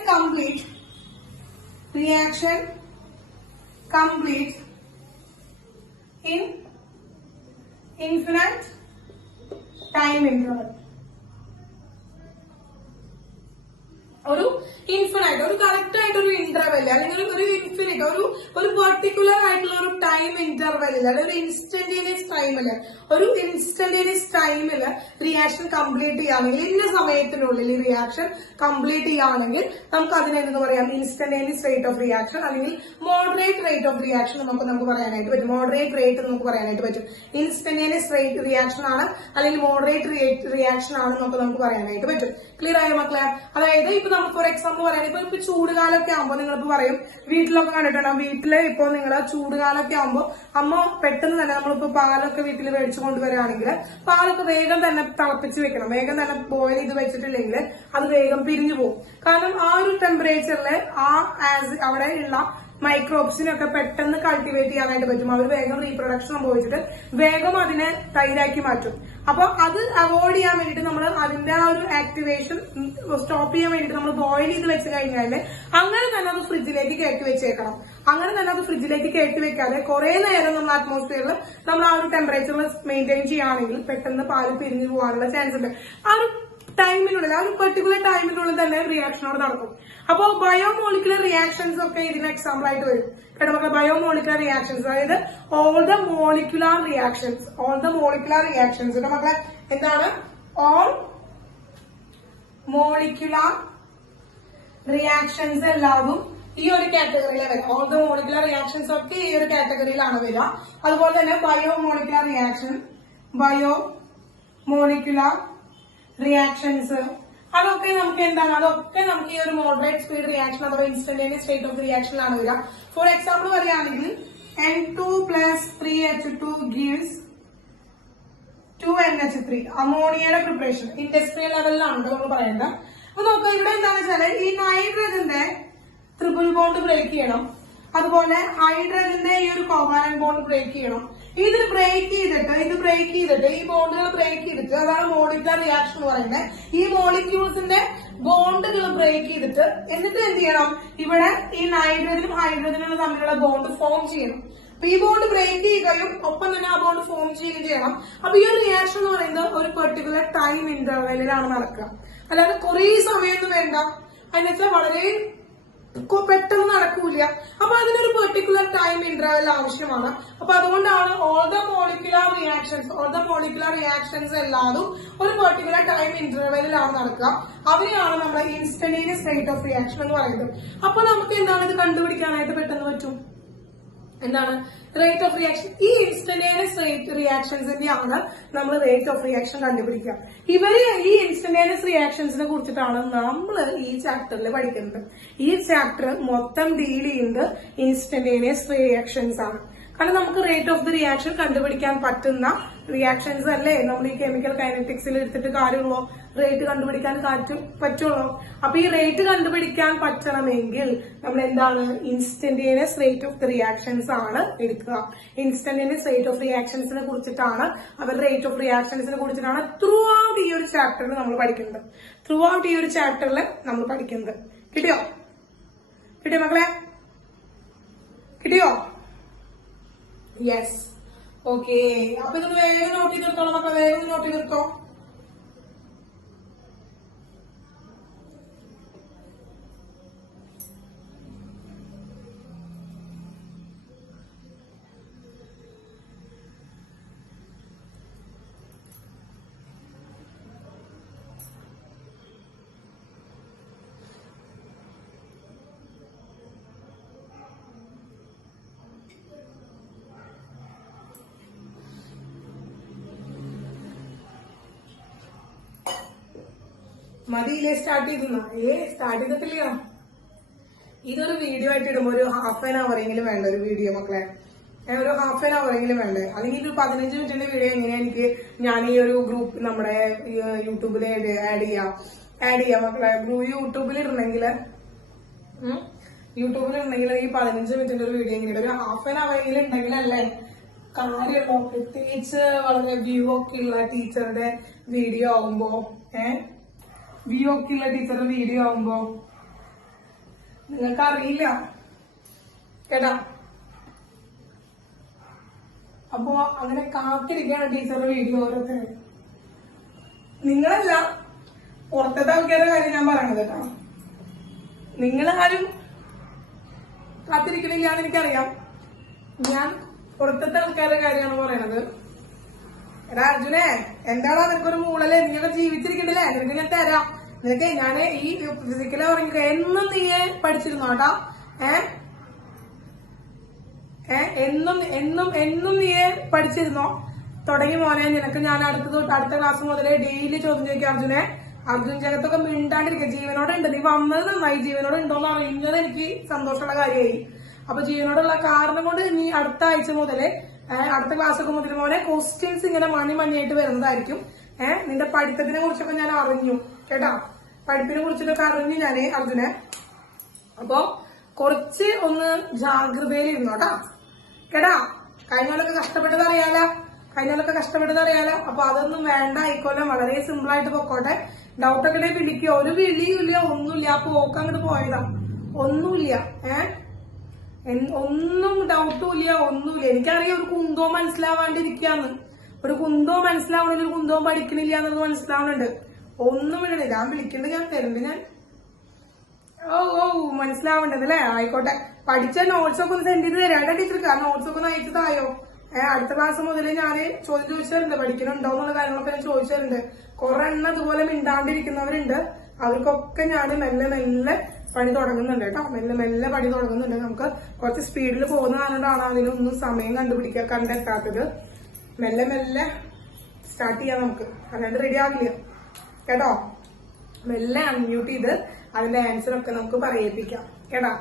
complete in infinite time interval. ഒരു infinite, ഒരു correct ആയിട്ട് ഒരു interval അല്ലെങ്കിൽ ഒരു ഇൻഫിനിറ്റ്, ഒരു പെർട്ടിക്കുലർ ആയിട്ടുള്ള ഒരു ടൈം ഇന്റർവെല്ലിൽ അല്ലെങ്കിൽ ഒരു ഇൻസ്റ്റന്റേനിയസ് ടൈമില് റിയാക്ഷൻ കംപ്ലീറ്റ് ചെയ്യുകയാണെങ്കിൽ, ഇന്ന സമയത്തിനുള്ളിൽ ഈ റിയാക്ഷൻ കംപ്ലീറ്റ് ചെയ്യുകയാണെങ്കിൽ നമുക്ക് അതിനെന്തെന്ന് പറയാം, ഇൻസ്റ്റന്റേനിയസ് റേറ്റ് ഓഫ് റിയാക്ഷൻ അല്ലെങ്കിൽ മോഡറേറ്റ് റേറ്റ് ഓഫ് റിയാക്ഷൻ നമുക്ക് പറയാനായിട്ട് പറ്റും. മോഡറേറ്റ് റേറ്റ് നമുക്ക് പറയാനായിട്ട് പറ്റും. ഇൻസ്റ്റന്റേനിയസ് റേറ്റ് റിയാക്ഷൻ ആണ് അല്ലെങ്കിൽ മോഡറേറ്റ് റിയാക്ഷൻ ആണ് നമുക്ക് പറയാനായിട്ട് പറ്റും. ക്ലിയർ ആയ മക്കളെ? അതായത് ഇപ്പൊ നമുക്ക് ഫോർ എക്സാമ്പിൾ പറയാൻ, ഇപ്പൊ ചൂടുകാലമൊക്കെ ആകുമ്പോൾ നിങ്ങളിപ്പോ പറയും, വീട്ടിലൊക്കെ കണ്ടിട്ടുണ്ടാവും, വീട്ടില് ഇപ്പൊ നിങ്ങൾ ചൂടുകാലമൊക്കെ ആകുമ്പോൾ അമ്മ പെട്ടെന്ന് തന്നെ നമ്മളിപ്പോ പാലൊക്കെ വീട്ടിൽ മേടിച്ചു കൊണ്ടുവരികയാണെങ്കിൽ പാലൊക്കെ വേഗം തന്നെ തിളപ്പിച്ച് വെക്കണം. വേഗം തന്നെ ബോയിൽ ചെയ്ത് വെച്ചിട്ടില്ലെങ്കിൽ അത് വേഗം പിരിഞ്ഞു പോകും. കാരണം ആ ഒരു ടെമ്പറേച്ചറിൽ അവിടെ ഉള്ള മൈക്രോബ്സിനൊക്കെ പെട്ടെന്ന് കൾട്ടിവേറ്റ് ചെയ്യാനായിട്ട് പറ്റും. അവർ വേഗം റീപ്രൊഡക്ഷൻ സംഭവിച്ചിട്ട് വേഗം അതിനെ തൈരാക്കി മാറ്റും. അപ്പൊ അത് അവോയ്ഡ് ചെയ്യാൻ വേണ്ടിയിട്ട് നമ്മൾ അതിന്റെ ആ ഒരു ആക്ടിവേഷൻ സ്റ്റോപ്പ് ചെയ്യാൻ വേണ്ടിയിട്ട് നമ്മൾ ബോയിൽ ചെയ്ത് വെച്ച് കഴിഞ്ഞാൽ അങ്ങനെ തന്നെ അത് ഫ്രിഡ്ജിലേക്ക് കയറ്റി വെച്ചേക്കണം. അങ്ങനെ തന്നെ അത് ഫ്രിഡ്ജിലേക്ക് കയറ്റി വെക്കാതെ കുറെ നേരം നമ്മൾ അറ്റ്മോസ്ഫിയറിൽ നമ്മൾ ആ ഒരു ടെമ്പറേച്ചറിൽ മെയിൻറ്റെയിൻ ചെയ്യുകയാണെങ്കിൽ പെട്ടെന്ന് പാല് പിരിഞ്ഞു പോകാനുള്ള ചാൻസ് ഉണ്ട്. ആ ഒരു ടൈമിനുള്ളിൽ, ആ ഒരു പെർട്ടിക്കുലർ ടൈമിനുള്ളിൽ തന്നെ റിയാക്ഷൻ അവിടെ നടക്കും. അപ്പോൾ ബയോമോളിക്കുലർ റിയാക്ഷൻസ് ഒക്കെ ഇതിന് എക്സാമ്പിൾ ആയിട്ട് വരും കേട്ടോ മക്കളെ. ബയോമോളിക്കുലർ റിയാക്ഷൻസ്, അതായത് ഓൾ ദ മോളിക്കുലാർ റിയാക്ഷൻസ് കേട്ടോ മക്കളെ. എന്താണ് ഓൾ മോളിക്കുലാർ റിയാക്ഷൻസ്? എല്ലാവരും ഈ ഒരു കാറ്റഗറിയിലെ വരിക. ഓൾ ദ മോളിക്കുലർ റിയാക്ഷൻസ് ഒക്കെ ഈ ഒരു കാറ്റഗറിയിലാണ് വരിക. അതുപോലെ തന്നെ ബയോമോളിക്കുലർ റിയാക്ഷൻസ് അതൊക്കെ നമുക്ക് എന്താണ്, അതൊക്കെ നമുക്ക് ഈ ഒരു മോഡറേറ്റ് സ്പീഡ് റിയാക്ഷൻ അഥവാ ഇൻസ്റ്റന്റേനിയസ് സ്റ്റേറ്റ് ഓഫ് റിയാക്ഷനിലാണ് വരിക. ഫോർ എക്സാമ്പിൾ പറയുകയാണെങ്കിൽ N2 + 3H2 gives 2NH3 അമോണിയയുടെ preparation industrial ലെവലിലാണ് നമ്മൾ പറയുന്നത്. അപ്പൊ നോക്കുക, ഇവിടെ എന്താണെന്ന് വെച്ചാൽ ഈ നൈട്രജന്റെ ട്രിപ്പിൾ ബോണ്ട് ബ്രേക്ക് ചെയ്യണം. അതുപോലെ ഹൈഡ്രജന്റെ ഈ ഒരു കോവാലന്റ് ബോണ്ട് ബ്രേക്ക് ചെയ്യണം. ഇത് ബ്രേക്ക് ചെയ്തിട്ട് ഈ ബോണ്ടുകൾ ബ്രേക്ക് ചെയ്തിട്ട്, അതാണ് മോളിക്കുലർ റിയാക്ഷൻ എന്ന് പറയുന്നത്. ഈ മോളിക്യൂൾസിന്റെ ബോണ്ടുകൾ ബ്രേക്ക് ചെയ്തിട്ട് എന്നിട്ട് എന്ത് ചെയ്യണം, ഇവിടെ ഈ നൈട്രജനും ഹൈഡ്രജനും തമ്മിലുള്ള ബോണ്ട് ഫോം ചെയ്യണം. അപ്പൊ ഈ ബോണ്ട് ബ്രേക്ക് ചെയ്യുകയും ഒപ്പം തന്നെ ആ ബോണ്ട് ഫോം ചെയ്യുകയും ചെയ്യണം. അപ്പൊ ഈ ഒരു റിയാക്ഷൻ എന്ന് പറയുന്നത് ഒരു പെർട്ടിക്കുലർ ടൈം ഇന്റർവെല്ലിലാണ് നടക്കുക. അല്ലാതെ കുറേ സമയമൊന്നും വേണ്ട. അതിനെച്ചാൽ വളരെ പെട്ടെന്ന് നടക്കൂല. അപ്പൊ അതിനൊരു പെർട്ടിക്കുലർ ടൈം ഇന്റർവെൽ ആവശ്യമാണ്. അപ്പൊ അതുകൊണ്ടാണ് ഓൾ ദ മോളിക്കുലർ റിയാക്ഷൻസ് എല്ലാതും ഒരു പെർട്ടിക്കുലർ ടൈം ഇന്റർവെല്ലിലാണ് നടക്കുക. അവരെയാണ് നമ്മൾ ഇൻസ്റ്റന്റേനിയസ് റേറ്റ് ഓഫ് റിയാക്ഷൻ എന്ന് പറയുന്നത്. അപ്പൊ നമുക്ക് എന്താണ് ഇത് കണ്ടുപിടിക്കാനായിട്ട് പെട്ടെന്ന് പറ്റും. എന്താണ് റേറ്റ് ഓഫ് റിയാക്ഷൻ? ഈ ഇൻസ്റ്റന്റേനിയസ് റേറ്റ് റിയാക്ഷൻസിന്റെ ആണ് നമ്മൾ റേറ്റ് ഓഫ് റിയാക്ഷൻ കണ്ടുപിടിക്കുക. ഈ ഇൻസ്റ്റന്റേനിയസ് റിയാക്ഷൻസിനെ കുറിച്ചിട്ടാണ് നമ്മൾ ഈ ചാപ്റ്ററിൽ പഠിക്കുന്നത്. ഈ ചാപ്റ്റർ മൊത്തം ഡീൽ ചെയ്യുന്നത് ഇൻസ്റ്റന്റേനിയസ് റിയാക്ഷൻസ് ആണ്. കാരണം നമുക്ക് റേറ്റ് ഓഫ് ദി റിയാക്ഷൻ കണ്ടുപിടിക്കാൻ പറ്റുന്ന റിയാക്ഷൻസ് അല്ലേ നമ്മൾ ഈ കെമിക്കൽ കൈനറ്റിക്സിൽ എടുത്തിട്ട് കാര്യമുള്ളൂ. റേറ്റ് കണ്ടുപിടിക്കാൻ പറ്റുള്ളൂ. അപ്പൊ ഈ റേറ്റ് കണ്ടുപിടിക്കാൻ പറ്റണമെങ്കിൽ നമ്മൾ എന്താണ് instantaneous rate of the reactions ആണ് എടുക്കുക. ഇൻസ്റ്റന്റേനിയസ് റേറ്റ് ഓഫ് റിയാക്ഷൻസിനെ കുറിച്ചിട്ടാണ് ത്രൂ ഔട്ട് ഈ ഒരു ചാപ്റ്ററിൽ നമ്മൾ പഠിക്കുന്നത്. കിട്ടിയോ മക്കളെ? കിട്ടിയോ? യെസ്. ഓക്കെ. അപ്പൊ ഇത് വേഗം നോട്ട് ചെയ്തെടുത്തോളൂ മക്കളെ, വേഗം നോട്ട് ചെയ്തെടുത്തോ. മതിയില്ലേ? സ്റ്റാർട്ട് ചെയ്തിട്ടില്ല. ഇതൊരു വീഡിയോ ആയിട്ട് ഇടുമ്പോൾ ഒരു ഹാഫ് ആൻ അവർ എങ്കിലും വേണ്ട ഒരു വീഡിയോ മക്കളെ. ഒരു ഹാഫ് ആൻ അവർ എങ്കിലും വേണ്ടേ? അല്ലെങ്കിൽ ഒരു 15 മിനിറ്റിന്റെ വീഡിയോ എങ്ങനെയാ എനിക്ക് ഞാൻ ഈ ഒരു ഗ്രൂപ്പ് നമ്മുടെ യൂട്യൂബിൽ ആഡ് ചെയ്യാം മക്കളെ. യൂട്യൂബിൽ ഇടണമെങ്കിൽ ഈ 15 മിനിറ്റിന്റെ ഒരു വീഡിയോ എങ്ങനെ ഒരു ഹാഫ് ആൻ അവർ എങ്കിലും ഉണ്ടെങ്കിലല്ലേ കാര്യമുള്ളൂ. പ്രത്യേകിച്ച് വളരെ വ്യൂ ഒക്കെ ഉള്ള ടീച്ചറുടെ വീഡിയോ ആവുമ്പോ നിങ്ങൾക്ക് അറിയില്ല കേട്ടാ. അപ്പോ അങ്ങനെ കാത്തിരിക്കുകയാണ് ടീച്ചറുടെ വീഡിയോ ഓരോരുത്തരും. നിങ്ങളല്ല, പുറത്തത്തെ ആൾക്കാരുടെ കാര്യം ഞാൻ പറയണത് കേട്ടോ. നിങ്ങളാരും കാത്തിരിക്കണില്ല എന്ന് എനിക്കറിയാം. ഞാൻ പുറത്തത്തെ ആൾക്കാരുടെ കാര്യമാണ് പറയണത്. എടാ അർജുനെ, എന്താണോ നിനക്കൊരു മൂളല്ലേ? നീയൊക്കെ ജീവിച്ചിരിക്കണ്ടല്ലേ? നിനക്ക് ഞാൻ തരാം. നിനക്ക് ഞാൻ ഈ ഫിസിക്കലി പറഞ്ഞ എന്നും നീയെ പഠിച്ചിരുന്നോ കേട്ടോ? എന്നും എന്നും എന്നും നീയെ പഠിച്ചിരുന്നോ? തുടങ്ങി മോനെ, നിനക്ക് ഞാൻ അടുത്ത ക്ലാസ് മുതലേ ഡെയിലി ചോദ്യം ചോദിക്കാം അർജുനെ. അർജുൻ ജഗത്തൊക്കെ മിണ്ടാണ്ടിരിക്കുക. ജീവനോടെ ഉണ്ട്. നീ വന്നത് നന്നായി. ജീവനോട് ഉണ്ടോന്ന് അറിയുന്നത് എനിക്ക് സന്തോഷമുള്ള കാര്യമായി. അപ്പൊ ജീവനോടുള്ള കാരണം കൊണ്ട് നീ അടുത്ത ആഴ്ച മുതലേ അടുത്ത ക്ലാസ്സൊക്കെ മുതൽ മോനെ ക്വസ്റ്റ്യൻസ് ഇങ്ങനെ മണിയായിട്ട് വരുന്നതായിരിക്കും. നിന്റെ പഠിത്തത്തിനെ കുറിച്ചൊക്കെ ഞാൻ അറിഞ്ഞു കേട്ടാ. പഠിപ്പിനെ കുറിച്ചൊക്കെ അറിഞ്ഞു ഞാന് അർജുനെ. അപ്പൊ കുറച്ച് ഒന്ന് ജാഗ്രതയിൽ ഇരുന്നോട്ടാ കേട്ടാ. കഴിഞ്ഞാലൊക്കെ കഷ്ടപ്പെട്ടത് അറിയാലോ. അപ്പൊ അതൊന്നും വേണ്ട. ഇക്കൊല്ലം വളരെ സിമ്പിൾ ആയിട്ട് പൊക്കോട്ടെ. ഡൗട്ടൊക്കെ പിടിക്കുക. ഒരു വിളിയില്ല, ഒന്നുമില്ല. ആ പോക്ക് അങ്ങോട്ട് പോയതാ. ഒന്നുമില്ല. ഒന്നും ഡൗട്ടും ഇല്ല, ഒന്നുമില്ല. എനിക്കറിയാം ഒരു കുന്തവും മനസ്സിലാവാണ്ടിരിക്കാന്ന്. ഒരു കുന്തവും മനസ്സിലാവണില്ല, ഒരു കുന്തവും പഠിക്കണില്ല എന്നുള്ളത് മനസ്സിലാവുന്നുണ്ട്. ഒന്നും വിടണില്ല. ഞാൻ വിളിക്കുന്നുണ്ട്, ഞാൻ തരുന്നുണ്ട്. ഞാൻ മനസ്സിലാവണ്ടത് അല്ലേ? ആയിക്കോട്ടെ. പഠിച്ച നോട്ട്സ് ഒക്കെ ഒന്ന് സെൻഡ് ചെയ്ത് തരാം ടീച്ചർക്ക്. ആ നോട്ട്സ് ഒക്കെ ഒന്ന് അയച്ചു തായോ. അടുത്ത ക്ലാസ് മുതൽ ഞാൻ ചോദ്യം ചോദിച്ചിട്ടുണ്ട്. പഠിക്കണുണ്ടോ എന്നുള്ള കാര്യങ്ങളൊക്കെ ഞാൻ ചോദിച്ചിട്ടുണ്ട്. കുറെ എണ്ണം ഇതുപോലെ മിണ്ടാണ്ടിരിക്കുന്നവരുണ്ട്. അവർക്കൊക്കെ ഞാൻ മെല്ലെ പണി തുടങ്ങുന്നുണ്ട് കേട്ടോ. മെല്ലെ പണി തുടങ്ങുന്നുണ്ട്. നമുക്ക് കുറച്ച് സ്പീഡിൽ പോകുന്ന കാരണമാണ് അതിനൊന്നും സമയം കണ്ടെത്താത്തത്. മെല്ലെ സ്റ്റാർട്ട് ചെയ്യാം നമുക്ക്. അല്ലാണ്ട് റെഡി ആകില്ല കേട്ടോ. മെല്ലെ അൺമ്യൂട്ട് ചെയ്ത് അതിന്റെ ആൻസർ ഒക്കെ നമുക്ക് പറയിപ്പിക്കാം കേട്ടാ.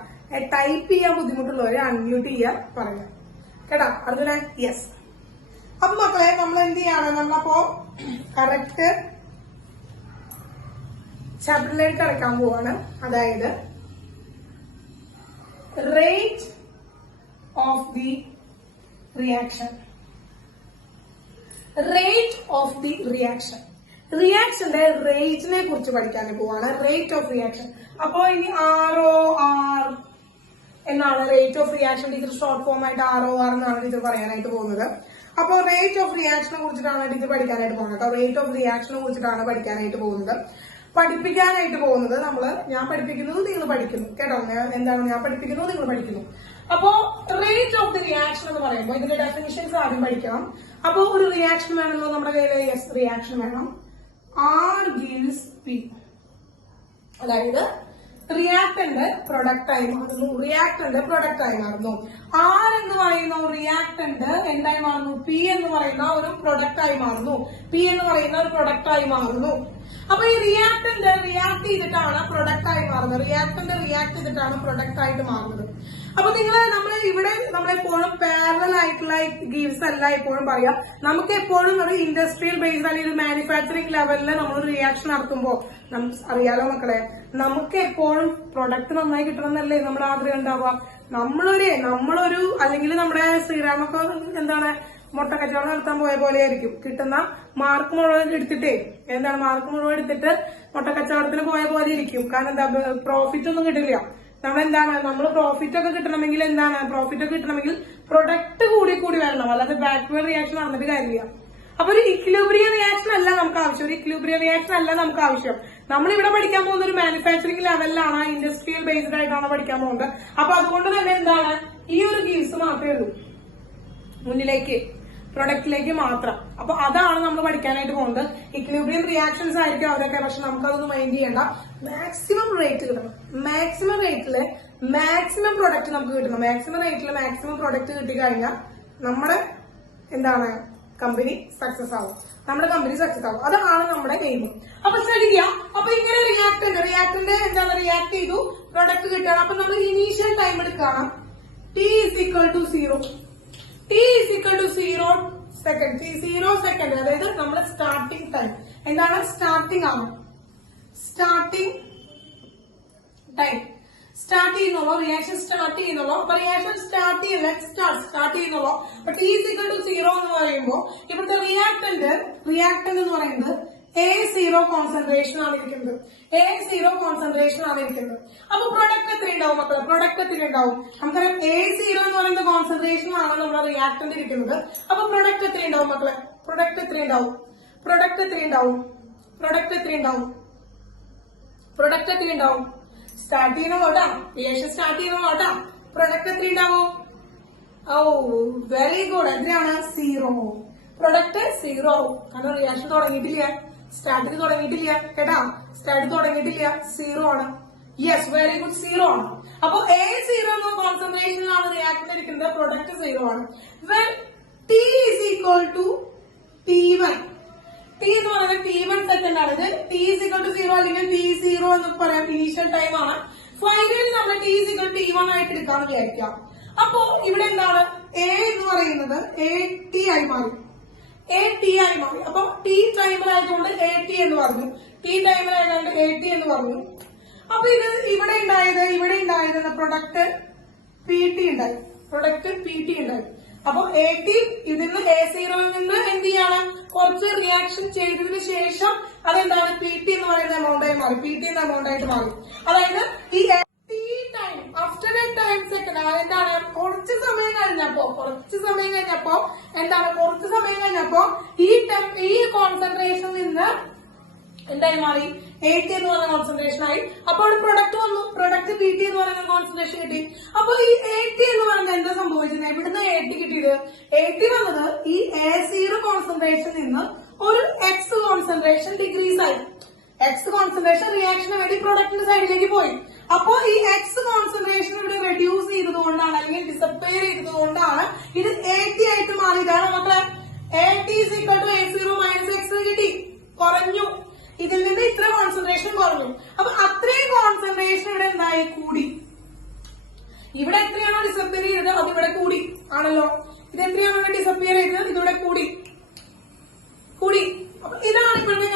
ടൈപ്പ് ചെയ്യാൻ ബുദ്ധിമുട്ടുള്ളവരെ അൺമ്യൂട്ട് ചെയ്യാൻ പറയാം കേട്ടാ. അതുപോലെ യെസ്. അപ്പൊ മക്കളെ നമ്മൾ എന്ത് ചെയ്യാണ്? നമ്മളപ്പോ കറക്റ്റ് ചാപ്റ്ററിലേക്ക് കിടക്കാൻ പോവാണ്. അതായത് റേറ്റ് ഓഫ് ദി റിയാക്ഷൻ. റിയാക്ഷന്റെ റേറ്റിനെ കുറിച്ച് പഠിക്കാൻ പോവാണ്. Rate of reaction. അപ്പോ ഇനി ROR എന്നാണ് rate of reaction. Teacher short form ആയിട്ട് ROR എന്നാണ് ടീച്ചർ പറയാനായിട്ട് പോകുന്നത്. അപ്പോൾ റേറ്റ് ഓഫ് റിയാക്ഷനെ കുറിച്ചിട്ടാണ് ടീച്ചർ പഠിക്കാനായിട്ട് പോകുന്നത് കേട്ടോ. റേറ്റ് ഓഫ് റിയാക്ഷനെ കുറിച്ചിട്ടാണ് പഠിക്കാനായിട്ട് പോകുന്നത്. പഠിപ്പിക്കാനായിട്ട് പോകുന്നത് ഞാൻ പഠിപ്പിക്കുന്നത് നിങ്ങൾ പഠിക്കുന്നു കേട്ടോ. എന്താണ് ഞാൻ പഠിപ്പിക്കുന്നത് നിങ്ങൾ പഠിക്കുന്നു. അപ്പോ റേറ്റ് ഓഫ് ദി റിയാക്ഷൻ എന്ന് പറയുമ്പോൾ ഇതിന്റെ ഡെഫിനിഷൻസ് ആദ്യം പഠിക്കണം. അപ്പോ ഒരു റിയാക്ഷൻ വേണമല്ലോ നമ്മുടെ കയ്യിൽ. യെസ്, റിയാക്ഷൻ വേണം. R gives P. അതായത് റിയാക്ടന്റ് പ്രൊഡക്റ്റ് ആയി മാറുന്നു. R എന്ന് പറയുന്ന റിയാക്ടന്റ് എന്തായി മാറുന്നു? P എന്ന് പറയുന്ന ഒരു പ്രൊഡക്റ്റ് ആയി മാറുന്നു. അപ്പൊ ഈ റിയാക്ടന്റ് റിയാക്ട് ചെയ്തിട്ടാണ് പ്രൊഡക്റ്റ് ആയി മാറുന്നത്. അപ്പൊ നമ്മളെപ്പോഴും പാരലൽ ആയിട്ടുള്ള ഗീവ്സ് അല്ല എപ്പോഴും പറയാം. നമുക്ക് എപ്പോഴും അത് ഇൻഡസ്ട്രിയൽ ബേസ്ഡ് അല്ലെങ്കിൽ ഒരു മാനുഫാക്ചറിംഗ് ലെവലിൽ നമ്മളൊരു റിയാക്ഷൻ നടത്തുമ്പോൾ അറിയാലോ മക്കളെ, നമുക്ക് എപ്പോഴും പ്രൊഡക്റ്റ് നന്നായി കിട്ടണം എന്നല്ലേ നമ്മുടെ ആഗ്രഹം ഉണ്ടാവുക. നമ്മളൊരു അല്ലെങ്കിൽ നമ്മുടെ ശ്രീരാമൊക്കെ മുട്ട കച്ചവടം നടത്താൻ പോയ പോലെ ആയിരിക്കും. കിട്ടുന്ന മാർക്ക് മുഴുവൻ എടുത്തിട്ട് മുട്ട കച്ചവടത്തിന് പോയ പോലെ ഇരിക്കും. കാരണം പ്രോഫിറ്റ് ഒന്നും കിട്ടില്ല. നമ്മൾ പ്രോഫിറ്റ് ഒക്കെ കിട്ടണമെങ്കിൽ പ്രൊഡക്റ്റ് കൂടി വരണം. അല്ലാതെ ബാക്ക്വേർഡ് റിയാക്ഷൻ നടന്നിട്ട് കാര്യമില്ല. അപ്പൊ ഒരു ഇക്വിലിബ്രിയം റിയാക്ഷൻ അല്ല നമുക്ക് ആവശ്യം. നമ്മളിവിടെ പഠിക്കാൻ പോകുന്ന ഒരു മാനുഫാക്ചറിംഗ് ലെവലിലാണ്, ഇൻഡസ്ട്രിയൽ ബേസ്ഡ് ആയിട്ടാണ് പഠിക്കാൻ പോകുന്നത്. അപ്പൊ അതുകൊണ്ട് തന്നെ ഈ ഒരു ഗീവ്സ് മാത്രമേ ഉള്ളൂ മുന്നിലേക്ക്, പ്രൊഡക്റ്റിലേക്ക് മാത്രം. അപ്പൊ അതാണ് നമ്മൾ പഠിക്കാനായിട്ട് പോകുന്നത്. ഇക്വിലിബ്രിയം റിയാക്ഷൻസ് ആയിരിക്കും അവരൊക്കെ. പക്ഷെ നമുക്കതൊന്നും മൈൻഡ് ചെയ്യണ്ട. മാക്സിമം റേറ്റ് കിട്ടണം. മാക്സിമം റേറ്റില് മാക്സിമം പ്രൊഡക്റ്റ് നമുക്ക് കിട്ടണം. മാക്സിമം പ്രൊഡക്റ്റ് കിട്ടിക്കഴിഞ്ഞാൽ നമ്മുടെ കമ്പനി സക്സസ് ആവും. അതാണ് നമ്മുടെ എയിം. അപ്പൊ ശ്രദ്ധിക്കുക. അപ്പൊ ഇങ്ങനെ റിയാക്ടന്റ് റിയാക്ട് ചെയ്തു, പ്രൊഡക്റ്റ് കിട്ടണം. അപ്പൊ നമ്മൾ ഇനീഷ്യൽ ടൈം എടുക്കണം. T is equal to 0 second. 0 second അതായത് നമ്മുടെ starting time. Starting time. Start ചെയ്യുന്നുള്ളൂ. റിയാക്ഷൻ സ്റ്റാർട്ട് ചെയ്യുന്നുള്ളൂ. അപ്പൊ റിയാക്ഷൻ സ്റ്റാർട്ട് ചെയ്യുന്നുള്ളൂ. അപ്പൊ T is equal to 0 എന്ന് പറയുമ്പോൾ ഇവിടുത്തെ റിയാക്ടന്റ് എന്ന് പറയുന്നത് A0 കോൺസെൻട്രേഷൻ ആണ് ഇരിക്കുന്നത്. അപ്പൊ പ്രൊഡക്റ്റ് എത്ര ഉണ്ടാവും മക്കളെ? നമുക്കറിയാം A0 എന്ന് പറയുന്ന കോൺസെൻട്രേഷൻ ആണ് നമ്മുടെ റിയാക്ടന്റ് ഇരിക്കുന്നത്. അപ്പൊ പ്രൊഡക്റ്റ് എത്ര ഉണ്ടാവും മക്കളെ? പ്രൊഡക്റ്റ് എത്ര ഉണ്ടാവും? സ്റ്റാർട്ട് ചെയ്യണം കേട്ടാ, റിയാക്ഷൻ സ്റ്റാർട്ട് ചെയ്യണം കേട്ടാ. പ്രൊഡക്റ്റ് എത്ര ഉണ്ടാവും? ഓ വെരി ഗുഡ്. എത്രയാണ്? 0. പ്രൊഡക്റ്റ് 0 ആവും. കാരണം റിയാക്ഷൻ തുടങ്ങിയിട്ടില്ല, സ്റ്റാർട്ടിങ് തുടങ്ങിയിട്ടില്ല കേട്ടാ, സ്റ്റാർട്ട് തുടങ്ങിയിട്ടില്ല, 0 ആണ്. യെസ്, വെരി ഗുഡ്, 0 ആണ്. അപ്പൊ A0 എന്ന കോൺസെൻട്രേഷനിലാണ് റിയാക്ടന്റ് ഇരിക്കുന്നത്, പ്രൊഡക്റ്റ് 0 ആണ്. When T is equal to T1, T എന്ന് പറയുന്നത് T1 സെക്കൻഡ് ആണ്. ഇത് T is equal to 0 അല്ലെങ്കിൽ T0 എന്ന് പറയാം, ഇനീഷ്യൽ ടൈം ആണ്. ഫൈനലി നമ്മൾ T is equal to T1 ആയിട്ട് എടുക്കാന്ന് വിചാരിക്കാം. അപ്പോ ഇവിടെ എന്താണ്? A എന്ന് പറയുന്നത് AT ആയി മാറി, AT ആയി മാറി. അപ്പൊ T ടൈമിലായതുകൊണ്ട് AT എന്ന് പറഞ്ഞു, T ടൈമിലായതുകൊണ്ട് AT എന്ന് പറഞ്ഞു. അപ്പൊ ഇത് ഇവിടെ ഉണ്ടായത് പ്രൊഡക്റ്റ് PT ഉണ്ടായി, പ്രൊഡക്റ്റ് PT ഉണ്ടായി. അപ്പൊ AT ഇതിന്ന് A0 നിന്ന് എന്ത് ചെയ്യാണ്? കുറച്ച് റിയാക്ഷൻ ചെയ്തതിനു ശേഷം അതെന്താണ്? PT എന്ന് പറയുന്ന എമൗണ്ടായി മാറി, PT എന്ന എമൗണ്ട് ആയിട്ട് മാറി. അതായത് ഈ time after A time second എന്താണ്? കുറച്ച് സമയം കഴിഞ്ഞപ്പോ ഈ കോൺസെൻട്രേഷനിൽ നിന്ന് എന്തായി മാറി? AT എന്ന് പറയുന്ന കോൺസെൻട്രേഷൻ ആയി. അപ്പോൾ പ്രൊഡക്റ്റ് വന്നു, പ്രൊഡക്റ്റ് PT എന്ന് പറയുന്ന കോൺസെൻട്രേഷൻ കിട്ടി. അപ്പൊ ഈ AT എന്ന് പറയുന്നത് എന്താ സംഭവിച്ചത്? ഇവിടുന്ന് AT കിട്ടിയത്, AT വന്നത് ഈ A0 കോൺസെൻട്രേഷനിൽ നിന്ന് ഒരു X കോൺസെൻട്രേഷൻ ഡിക്രീസ് ആയി. X കോൺസെൻട്രേഷൻ റിയാക്ഷന് വേണ്ടി പ്രൊഡക്റ്റിന്റെ സൈഡിലേക്ക് പോയി. അപ്പോ ഈ X കോൺസെൻട്രേഷൻ ഇവിടെ റെഡ്യൂസ് ചെയ്തതുകൊണ്ടാണ് അല്ലെങ്കിൽ ഡിസപ്പയർ ചെയ്തതുകൊണ്ടാണ് ഇത് AT ആയിട്ട് മാറിയതാണ് മക്കളെ. AT is equal to A0 minus X കിട്ടി, കുറഞ്ഞു. ഇതിൽ നിന്ന് ഇത്ര കോൺസെൻട്രേഷൻ കുറഞ്ഞു. അപ്പൊ അത്രയും കോൺസെൻട്രേഷൻ ഇവിടെ എന്തായി? കൂടി. ഇവിടെ എത്രയാണോ ഡിസപ്പിയർ ചെയ്തത് അത് ഇവിടെ കൂടി ആണല്ലോ. ഇത് എത്രയാണോ ഡിസപ്പിയർ ചെയ്തത് ഇതിവിടെ കൂടി. അപ്പൊ ഇതാണ് ഇപ്പോഴത്തെ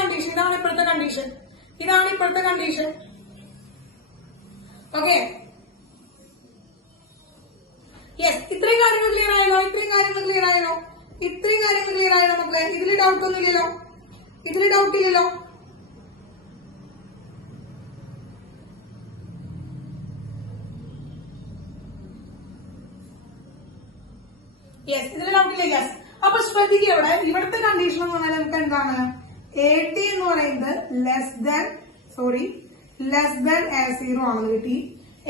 കണ്ടീഷൻ, ഓക്കെ. യെസ്, ഇത്രയും കാര്യങ്ങൾ ക്ലിയർ ആയല്ലോ മക്കളെ. ഇതിൽ ഡൗട്ട് ഒന്നുമില്ലല്ലോ, ഡൗട്ട് ഇല്ലല്ലോ. യെസ്, ഇതിൽ ഡൗട്ട് ഇല്ല. യെസ്, അപ്പൊ ശ്രദ്ധിക്കുക, ഇവിടുത്തെ കണ്ടീഷൻ എന്ന് പറഞ്ഞാൽ നമുക്ക് എന്താണ്? AT എന്ന് പറയുന്നത് ലെസ് ദാൻ A0 ആണെന്ന് കിട്ടി.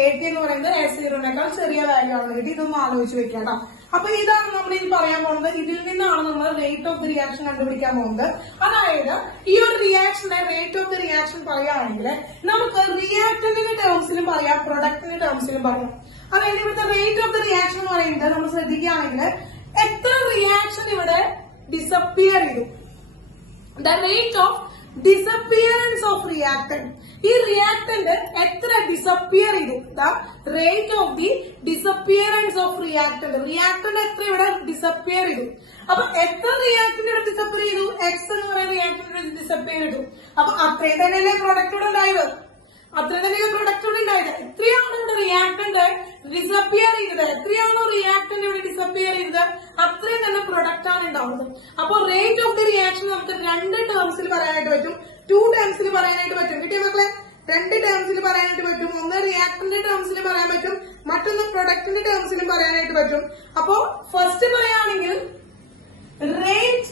AT എന്ന് പറയുന്നത് A0നേക്കാൾ ചെറിയ വാല്യൂ ആണെന്ന് കിട്ടി. ഇതൊന്ന് ആലോചിച്ച് വെക്കാം. അപ്പൊ ഇതാണ് നമ്മൾ ഇനി പറയാൻ പോകുന്നത്. ഇതിൽ നിന്നാണ് നമ്മൾ റേറ്റ് ഓഫ് ദി റിയാക്ഷൻ കണ്ടുപിടിക്കാൻ പോകുന്നത്. അതായത് ഈ ഒരു റിയാക്ഷന്റെ റേറ്റ് ഓഫ് ദി റിയാക്ഷൻ പറയുകയാണെങ്കിൽ നമുക്ക് റിയാക്ടന്റിന്റെ ടേംസിലും പറയാം, പ്രൊഡക്റ്റിന്റെ ടേംസിലും പറയാം. അതായത് ഇവിടുത്തെ റേറ്റ് ഓഫ് ദി റിയാക്ഷൻ എന്ന് പറയുന്നത് നമ്മൾ ശ്രദ്ധിക്കുകയാണെങ്കിൽ എത്ര റിയാക്ഷൻ ഇവിടെ ഡിസപ്പിയർ ചെയ്തു, the rate of disappearance of reactant. ഈ റിയാക്ടന്റ് എത്ര ഡിസപ്പിയർ ചെയ്തു, the rate of the disappearance of reactant. Reactant എത്ര ഇവിടെ ഡിസപ്പിയർ ചെയ്തു. അപ്പൊ എത്ര റിയാക്ടന്റ് ഇവിടെ ഡിസപ്പിയർ ചെയ്തു? X എന്ന് പറയുന്ന റിയാക്ടന്റ് ഡിസപ്പിയർ ചെയ്തു. അപ്പൊ അത്രയും തന്നെയല്ലേ പ്രൊഡക്റ്റ് ഇവിടെ ഉണ്ടായത്, എത്രയാണോ ഇവിടെ റിയാക്ടന്റ് ഡിസപ്പിയർ ചെയ്തത്, എത്രയാണോ റിയാക്ടന്റ് ഇവിടെ ഡിസപ്പിയർ ചെയ്തത്, അത്രയും തന്നെ പ്രൊഡക്റ്റ് ആണ് ഉണ്ടാവുന്നത്. അപ്പൊ റേറ്റ് ഓഫ് ദി റിയാക്ഷൻ നമുക്ക് 2 ടേംസിൽ പറയാനായിട്ട് പറ്റും, 2 ടേംസിൽ പറയാനായിട്ട് പറ്റും. കിട്ടിയ മക്കളെ? 2 ടേംസിൽ പറയാനായിട്ട് പറ്റും. ഒന്ന് റിയാക്ടന്റ് ടേംസിൽ പറയാൻ പറ്റും, മറ്റൊന്ന് പ്രൊഡക്റ്റിന്റെ ടേംസിലും പറയാനായിട്ട് പറ്റും. അപ്പോ ഫസ്റ്റ് പറയുകയാണെങ്കിൽ rate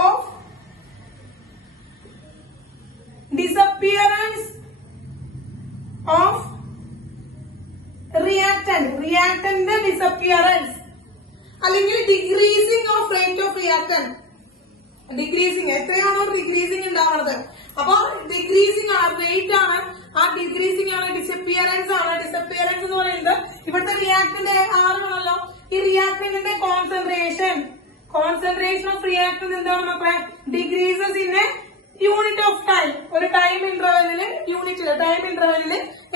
of disappearance of reactant disappearance അല്ലെങ്കിൽ decreasing of rate of reactant. Decreasing എത്രയാണോ ഡിക്രീസിംഗ് ഉണ്ടാവുന്നത്, അപ്പൊ ഡിക്രീസിംഗ് ആണ്, റേറ്റ് ആണ്, ആ ഡിക്രീസിംഗ് ആണ്, ഡിസപ്പിയറൻസ് ആണ്. ഡിസപ്പിയറൻസ് എന്ന് പറയുന്നത് ഇവിടുത്തെ റിയാക്ടന്റ് ആണല്ലോ. ഈ റിയാക്ടന്റിന്റെ കോൺസെൻട്രേഷൻ ഓഫ് റിയാക്ടന്റ് എന്താണ് മക്കളെ? Decreases in a unit of time. ഒരു ടൈം ഇന്റർവെല്ലില്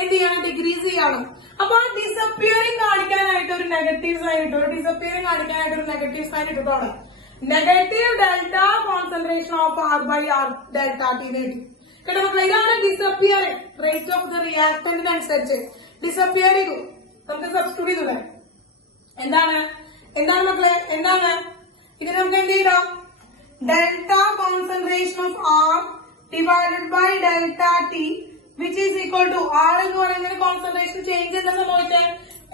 എന്ത് ചെയ്യണം? ഡിക്രീസ് ചെയ്യണം. അപ്പൊ ആ ഡിസപ്പിയറിംഗ് കാണിക്കാനായിട്ട് ഒരു നെഗറ്റീവ് സൈൻ ഇട്ടു, നെഗറ്റീവ് സൈൻ ഇട്ടിട്ടാണ് negative delta concentration of R by R delta T കിട്ടി. കേട്ടോ മക്കളെ? ഇതാണ് ഡിസപ്പിയറിംഗ് റേറ്റ് ഓഫ് ദ റിയാക്ടന്റിനനുസരിച്ച് ഡിസപ്പിയർ ചെയ്തു. നമുക്ക് സബ്സ്റ്റിറ്റ്യൂട്ട് ചെയ്തൂടെ? എന്താണ് മക്കളെ? ഇത് നമുക്ക് എന്ത് ചെയ്താം? Delta concentration of R divided by delta T which is equal to R എന്ന് പറയുന്ന കോൺസെൻട്രേഷൻ ചേഞ്ച് എന്താ സംഭവിച്ചത്?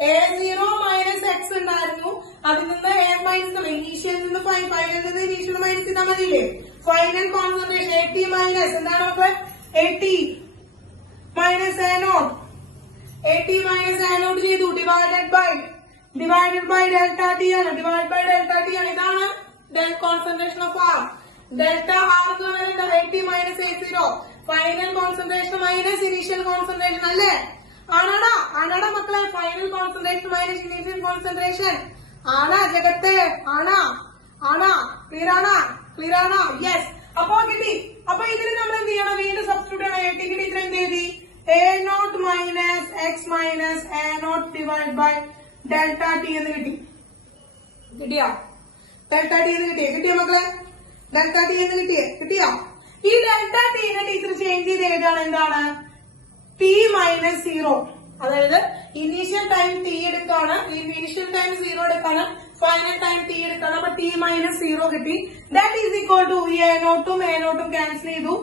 A0 മൈനസ് X ഉണ്ടായിരുന്നു, അതിൽ നിന്ന് A മൈനസ് ഇനീഷ്യൽ നിന്ന് ഫൈനൽ നിന്ന് ഇനീഷ്യൽ മൈനസ് ചെയ്താൽ മതിയില്ലേ? ഫൈനൽ കോൺസെൻട്രേഷൻ AT മൈനസ് എന്താണ് മക്കളെ? AT minus A0 AT minus A naught ചെയ്തു divided by delta T ആണ്. divided by delta T ആണ്. ഇതാണ് concentration of R. delta R എന്ന് പറയുന്നത് AT minus A0. Final concentration minus initial concentration അല്ലേ? ആണാടാ മക്കളെ, final concentration minus initial concentration ആണാ ജഗത്തെ? Clear ആണോ? യെസ്. അപ്പൊ കിട്ടി. അപ്പൊ ഇതിന് നമ്മൾ എന്ത് ചെയ്യണം? വീണ്ടും സബ്സ്റ്റിറ്റ്യൂട്ട് ചെയ്യണം. AT കിട്ടി. ഇതിന് എന്ത് എഴുതി? A0 minus X minus A0 divided by delta T എന്ന് കിട്ടി. കിട്ടിയോ? delta T എന്ന് കിട്ടിയോ മക്കളെ? delta T എന്ന് കിട്ടിയോ? ഈ ഡെൽറ്റ ടീനെ ടീച്ചർ ചേഞ്ച് ചെയ്ത് എഴുതാണ് എന്താണ്? T minus 0. അതായത് ഇനീഷ്യൽ ടൈം T എടുക്കാണ്, ഇനീഷ്യൽ ടൈം 0 എടുക്കാണ്, ഫൈനൽ ടൈം T എടുക്കാണ്. അപ്പൊ T മൈനസ് 0 കിട്ടി. ദാറ്റ് ഈസ് ഈക്വൽ ടു ഈ A0ഉം A0ഉം ക്യാൻസൽ ചെയ്തു.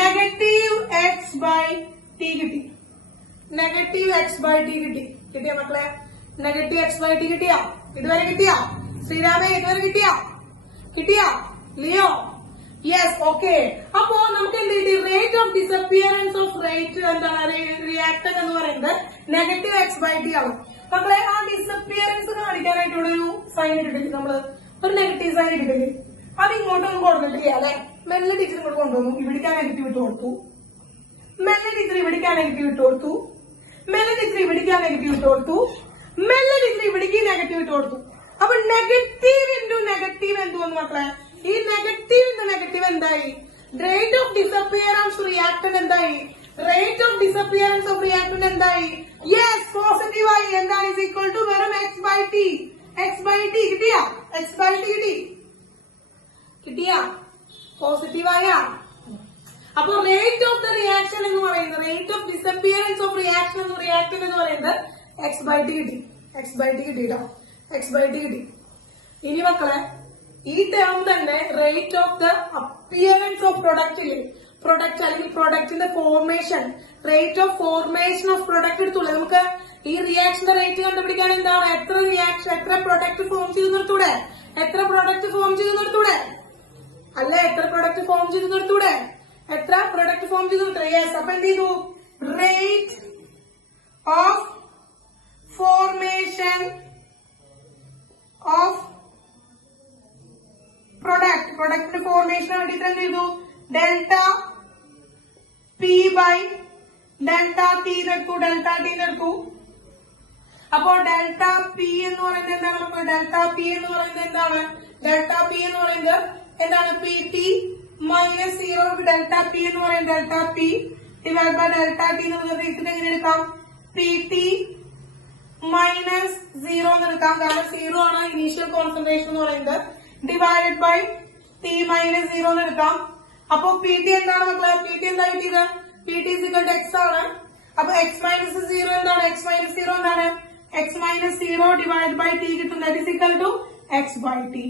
നെഗറ്റീവ് എക്സ് ബൈ ടി കിട്ടി. നെഗറ്റീവ് എക്സ് ബൈ ടി കിട്ടി. കിട്ടിയ മക്കളെ? നെഗറ്റീവ് എക്സ് ബൈ ടി കിട്ടിയോ? ഇതുവരെ കിട്ടിയോ? ശ്രീരാമേ ഇതുവരെ കിട്ടിയോ? ലിയോ? യെസ്. ഓക്കെ. അപ്പോ നമുക്ക് എന്ത് കിട്ടി? Rate of disappearance of rate എന്താണ്? റിയാക്ടർ എന്ന് പറയുന്നത് നെഗറ്റീവ് എക്സ് ബൈ ടി ആണ്. മക്കളെ ആ ഡിസപ്പിയറൻസ് കാണിക്കാനായിട്ട് ഇവിടെ ഒരു സൈൻ ഇട്ടിട്ടില്ല, നമ്മള് ഒരു നെഗറ്റീവ് സൈൻ ഇട്ടിട്ടില്ലേ? അത് ഇങ്ങോട്ടൊന്നും കൊടുത്തിട്ടില്ല അല്ലെ? മെല്ലെ ടീച്ചർ ഇങ്ങോട്ട് കൊണ്ടുവന്നു, ഇവിടേക്കാ നെഗറ്റീവ് ഇട്ട് കൊടുത്തു. മെല്ലെ ടീച്ചർ ഇവിടേക്കാ നെഗറ്റീവ് ഇട്ട് കൊടുത്തു. മെല്ലെ ടീച്ചർ ഇവിടേക്കാ നെഗറ്റീവ് ഇട്ട് കൊടുത്തു. മെല്ലെ ടീച്ചർ ഇവിടേക്ക് നെഗറ്റീവ് ഇട്ട് കൊടുത്തു. അപ്പൊ നെഗറ്റീവ് ഇൻറ്റു നെഗറ്റീവ് എന്തുവന്നു മക്കളെ? ഈ നെഗറ്റീവ് ഇൻറ്റു നെഗറ്റീവ് എന്തായി? റേറ്റ് ഓഫ് ഡിസപ്പിയറൻസ് റിയാക്ടന്റ് എന്തായി? Rate of disappearance of reactant എന്തായി? യെസ്, പോസിറ്റീവ് ആയി. എന്താണ്? ഇസ് ഈക്വൽ ടു വെറും X by T. X by T കിട്ടിയാ? എക്സ് ബൈ ടി കിട്ടിയാ? പോസിറ്റീവ് ആയാ? അപ്പൊ റേറ്റ് ഓഫ് ദ റിയാക്ഷൻ എന്ന് പറയുന്നത്, rate of disappearance of reaction എന്ന് റിയാക്ടന്റ് എന്ന് പറയുന്നത് എക്സ് ബൈ ടി കിട്ടി. എക്സ് ബൈ ടി കിട്ടിട്ടോ? എക്സ് ബൈ ടി കിട്ടി. ഇനി മക്കളെ ഈ ടേം തന്നെ rate of the appearance of പ്രൊഡക്റ്റില്, പ്രൊഡക്റ്റ് അല്ലെങ്കിൽ പ്രൊഡക്റ്റിന്റെ formation, rate of formation of product എടുത്തൂടെ നമുക്ക്? ഈ റിയാക്ഷന്റെ റേറ്റ് കണ്ടുപിടിക്കാൻ എന്താണ്? എത്ര റിയാക്ഷൻ, എത്ര പ്രൊഡക്റ്റ് ഫോം ചെയ്ത് നിർത്തൂടെ? എത്ര പ്രൊഡക്റ്റ് ഫോം ചെയ്ത് നിർത്തൂടെ? അല്ലെ? എത്ര പ്രൊഡക്റ്റ് ഫോം ചെയ്ത് നിർത്തൂടെ? എത്ര പ്രൊഡക്റ്റ് ഫോം ചെയ്ത് നിർത്തൂടെ? യെസ്. അപ്പൊ എന്ത് ചെയ്തു? റേറ്റ് ഓഫ് ഫോർമേഷൻ ഓഫ് പ്രൊഡക്റ്റിന്റെ ഫോർമേഷൻ വേണ്ടിട്ട് എന്ത് ചെയ്തു? Delta P by delta T എടുത്തു. അപ്പോ ഡെൽറ്റ പി എന്ന് പറയുന്നത് എന്താണ് നമുക്ക്? ഡെൽറ്റ പി എന്ന് പറയുന്നത് എന്താണ്? ഡെൽറ്റ പി എന്ന് പറയുന്നത് എന്താണ്? P T minus 0. Delta P എന്ന് പറയുന്നത് delta P divide by delta T എന്നുള്ളത് ഇതിന് എങ്ങനെ എടുക്കാം? പി ടി മൈനസ് 0 എന്ന് എടുക്കാം. കാരണം 0 ആണ് ഇനീഷ്യൽ കോൺസെൻട്രേഷൻ എന്ന് പറയുന്നത്. ഡിവൈഡഡ് ബൈ ടി മൈനസ് 0 എന്ന് എടുക്കാം. അപ്പൊ പി ടി എന്താണ് മക്കളെ? പി ടി എന്താ കിട്ടിയത്? P T is equal to x ആണ്. അപ്പൊ എക്സ് മൈനസ് 0 എന്താണ്? എക്സ് മൈനസ് 0 എന്താണ്? X minus 0 divide by T കിട്ടും. That is equal to X by T.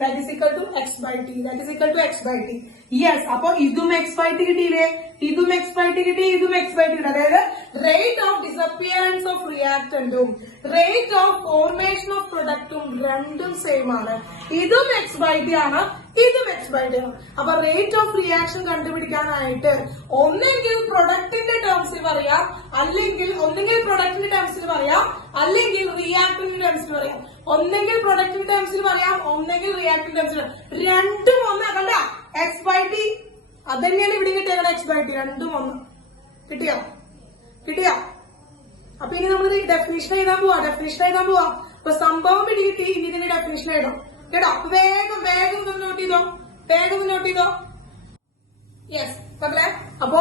That is equal to X by T. That is equal to X by T. Yes. അപ്പൊ ഇതും X by T കിട്ടിയില്ലേ? ഇതും X by T കിട്ടി, ഇതും X by T കിട്ടി. അതായത് rate of disappearance of റിയാക്ടന്റും rate of formation of പ്രൊഡക്റ്റും രണ്ടും സെയിം ആണ്. ഇതും എക്സ് ബൈ ടി ആണ്, ഇതും എക്സ് ബൈ ടി ആണ്. അപ്പൊ റേറ്റ് ഓഫ് റിയാക്ഷൻ കണ്ടുപിടിക്കാനായിട്ട് ഒന്നെങ്കിൽ പ്രൊഡക്റ്റിന്റെ ടേംസിൽ പറയാം, അല്ലെങ്കിൽ ഒന്നെങ്കിൽ പ്രൊഡക്റ്റിന്റെ ടേംസിൽ പറയാം, അല്ലെങ്കിൽ റിയാക്ടറിന്റെ ടേംസിൽ പറയാം. ഒന്നെങ്കിൽ പ്രൊഡക്റ്റിന്റെ ടേംസിൽ പറയാം, ഒന്നെങ്കിൽ റിയാക്ടറിന്റെ ടേംസിൽ. രണ്ടും ഒന്ന് കണ്ട എക്സ് ബൈ ടി. അതന്നെയാണ് ഇവിടെ കിട്ടിയത്. എക്സ് ബൈ ടി രണ്ടും ഒന്ന്. കിട്ടിയോ? അപ്പൊ ഇനി നമ്മൾ ഡെഫിനിഷൻ എഴുതാൻ പോവാ. അപ്പൊ സംഭവം പിടി കിട്ടി. ഇനി ഇതിന്റെ ഡെഫിനിഷൻ എഴുതാം കേട്ടോ. വേഗം നോട്ട് ചെയ്തോ. യെസ് മക്കളെ. അപ്പൊ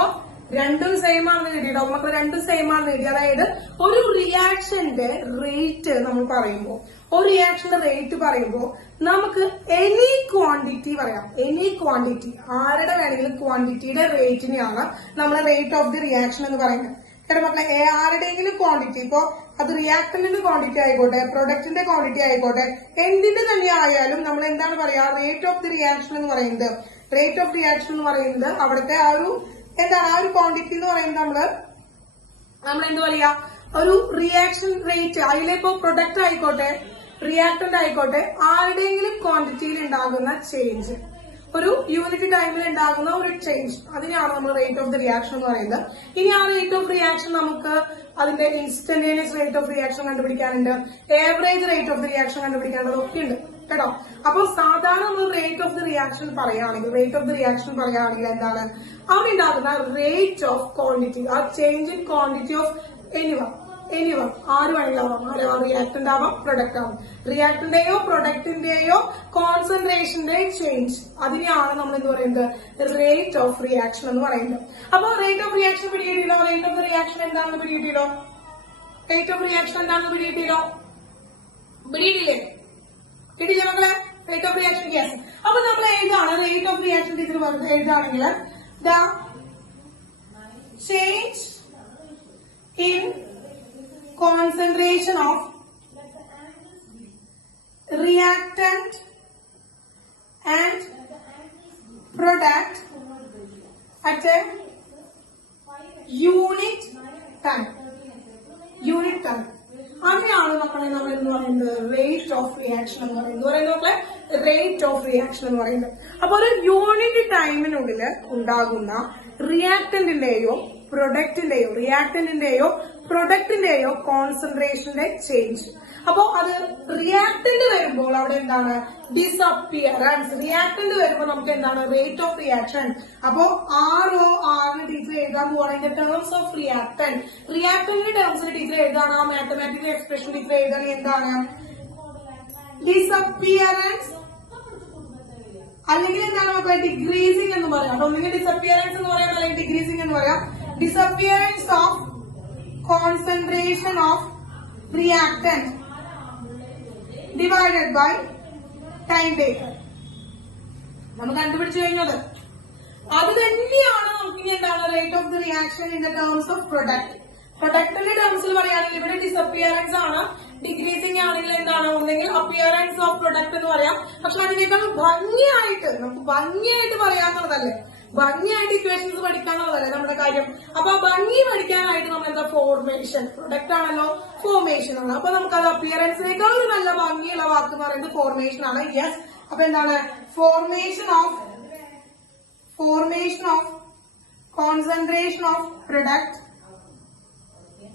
രണ്ടും സെയിം ആണെന്ന് കിട്ടിട്ടോ മക്കളെ. രണ്ടും സെയിം ആണെന്ന് കിട്ടി. അതായത് ഒരു റിയാക്ഷന്റെ റേറ്റ് നമ്മൾ പറയുമ്പോ, ഒരു റിയാക്ഷന്റെ റേറ്റ് പറയുമ്പോ നമുക്ക് എനി ക്വാണ്ടിറ്റി പറയാം. എനി ക്വാണ്ടിറ്റി, ആരുടെ വേണമെങ്കിലും ക്വാണ്ടിറ്റിയുടെ റേറ്റിനെയാണ് നമ്മൾ റേറ്റ് ഓഫ് ദി റിയാക്ഷൻ എന്ന് പറയുന്നത്. കേട്ടോ മക്കളെ. ആരുടെയെങ്കിലും ക്വാണ്ടിറ്റി, ഇപ്പോ അത് റിയാക്ടന്റിന്റെ ക്വാണ്ടിറ്റി ആയിക്കോട്ടെ, പ്രൊഡക്റ്റിന്റെ ക്വാണ്ടിറ്റി ആയിക്കോട്ടെ, എന്തിന്റെ തന്നെ ആയാലും നമ്മൾ എന്താണ് പറയാ? റേറ്റ് ഓഫ് ദി റിയാക്ഷൻ എന്ന് പറയുന്നത്. റേറ്റ് ഓഫ് റിയാക്ഷൻ എന്ന് പറയുന്നത് അവിടുത്തെ ആ ഒരു എന്താണ്, ആ ഒരു ക്വാണ്ടിറ്റി എന്ന് പറയുന്നത് നമ്മൾ എന്ത് പറയാ? ഒരു റിയാക്ഷൻ റേറ്റ്. അതിലിപ്പോ പ്രൊഡക്റ്റ് ആയിക്കോട്ടെ, റിയാക്ടന്റ് ആയിക്കോട്ടെ, ആരുടെയെങ്കിലും ക്വാണ്ടിറ്റിയിൽ ഉണ്ടാകുന്ന ചേഞ്ച്, ഒരു യൂണിറ്റ് ടൈമിൽ ഉണ്ടാകുന്ന ഒരു ചേഞ്ച്, അതിനെയാണ് നമ്മൾ റേറ്റ് ഓഫ് ദി റിയാക്ഷൻ എന്ന് പറയുന്നത്. ഇനി ആ റേറ്റ് ഓഫ് റിയാക്ഷൻ നമുക്ക് അതിന്റെ ഇൻസ്റ്റന്റേനിയസ് റേറ്റ് ഓഫ് റിയാക്ഷൻ കണ്ടുപിടിക്കാനുണ്ട്, average rate of the reaction കണ്ടുപിടിക്കാനുള്ളത് ഒക്കെ ഉണ്ട് കേട്ടോ. അപ്പൊ സാധാരണ നമ്മൾ റേറ്റ് ഓഫ് ദി റിയാക്ഷൻ പറയുകയാണെങ്കിൽ എന്താണ് അവിടെ ഉണ്ടാകുന്ന റേറ്റ് ഓഫ് ക്വാണ്ടിറ്റി, ആ change in quantity of anyone ആര് വേണമെങ്കിലും ആവാം, റിയാക്ടന്റ് ആവാം, പ്രൊഡക്റ്റ് ആവാം. റിയാക്ടന്റെയോ പ്രൊഡക്റ്റിന്റെയോ കോൺസെൻട്രേഷന്റെ ചേഞ്ച്, അതിനെയാണ് നമ്മൾ എന്ന് പറയുന്നത് റേറ്റ് ഓഫ് റിയാക്ഷൻ എന്ന് പറയുന്നത്. അപ്പൊ റേറ്റ് ഓഫ് റിയാക്ഷൻ പിടികിട്ടില്ലോ, റേറ്റ് ഓഫ് റിയാക്ഷൻ എന്താണെന്ന് പിടികിട്ടില്ലോ, പിടിയിട്ടില്ലേ മക്കളെ? Rate of reaction gas. അപ്പൊ നമ്മൾ എഴുതാണ് റേറ്റ് ഓഫ് റിയാക്ഷൻ ടീച്ചർ എഴുതാണെങ്കിൽ the change in concentration of reactant and product at a unit time. അങ്ങനെയാണ് മക്കളെ നമ്മൾ എന്ന് പറയുന്നത് റേറ്റ് ഓഫ് റിയാക്ഷൻ എന്ന് പറയുന്നത്. റേറ്റ് ഓഫ് റിയാക്ഷൻ എന്ന് പറയുന്നത് അപ്പൊ ഒരു യൂണിറ്റ് ടൈമിനുള്ളിൽ ഉണ്ടാകുന്ന റിയാക്ടന്റിന്റെയോ പ്രൊഡക്റ്റിന്റെയോ കോൺസെൻട്രേഷന്റെ ചേഞ്ച്. അപ്പോ അത് റിയാക്ടന്റ് വരുമ്പോൾ അവിടെ എന്താണ് ഡിസപ്പിയറൻസ്. റിയാക്ടന്റ് വരുമ്പോൾ നമുക്ക് എന്താണ് റേറ്റ് ഓഫ് റിയാക്ഷൻ. അപ്പോ ആറിന് ടീച്ചർ എഴുതാൻ പോവാണെങ്കിൽ ടേംസ് ഓഫ് റിയാക്ടന്റിന്റെ ടേംസിൽ ടീച്ചർ എഴുതാണ് ആ മാത്തമാറ്റിക്കൽ എക്സ്പ്രഷൻ ടീച്ചർ എഴുതാണെങ്കിൽ എന്താണ് ഡിസപ്പിയറൻസ്, അല്ലെങ്കിൽ എന്താണ് നമുക്ക് ഡിക്രീസിംഗ് എന്ന് പറയാം. അപ്പൊ ഒന്നുകിൽ ഡിസപ്പിയറൻസ് എന്ന് പറയാം അല്ലെങ്കിൽ ഡിക്രീസിംഗ് എന്ന് പറയാം. Disappearance of concentration of reactant divided by time taken. നമ്മൾ കണ്ടുപിടിച്ചു കഴിഞ്ഞത് അത് തന്നെയാണ് നമുക്ക് ഇനി എന്താണ് rate of the reaction in the terms of പ്രൊഡക്റ്റിന്റെ ടേംസിൽ പറയുകയാണെങ്കിൽ ഇവിടെ ഡിസപ്പിയറൻസ് ആണ്, ഡിക്രീസിംഗ് ആണെങ്കിൽ എന്താണ് ഒന്നെങ്കിൽ അപ്പിയറൻസ് ഓഫ് പ്രൊഡക്റ്റ് എന്ന് പറയാം. പക്ഷെ അതിനേക്കാൾ നമുക്ക് ഭംഗിയായിട്ട് പറയാന്നുള്ളതല്ലേ, ഭംഗിയായിട്ട് ഇക്വേഷൻസ് പഠിക്കാനുള്ളതല്ലേ നമ്മുടെ കാര്യം. അപ്പൊ ഭംഗി പഠിക്കാനായിട്ട് നമ്മൾ എന്താ ഫോർമേഷൻ, പ്രൊഡക്റ്റ് ആണല്ലോ ഫോർമേഷൻ ആണ്. അപ്പൊ നമുക്ക് അത് അപ്പിയറൻസിനേക്കാൾ ഒരു നല്ല ഭംഗിയുള്ള വാക്ക് എന്ന് പറയുന്നത് ഫോർമേഷൻ ആണ്. യെസ്, അപ്പൊ എന്താണ് formation of concentration of product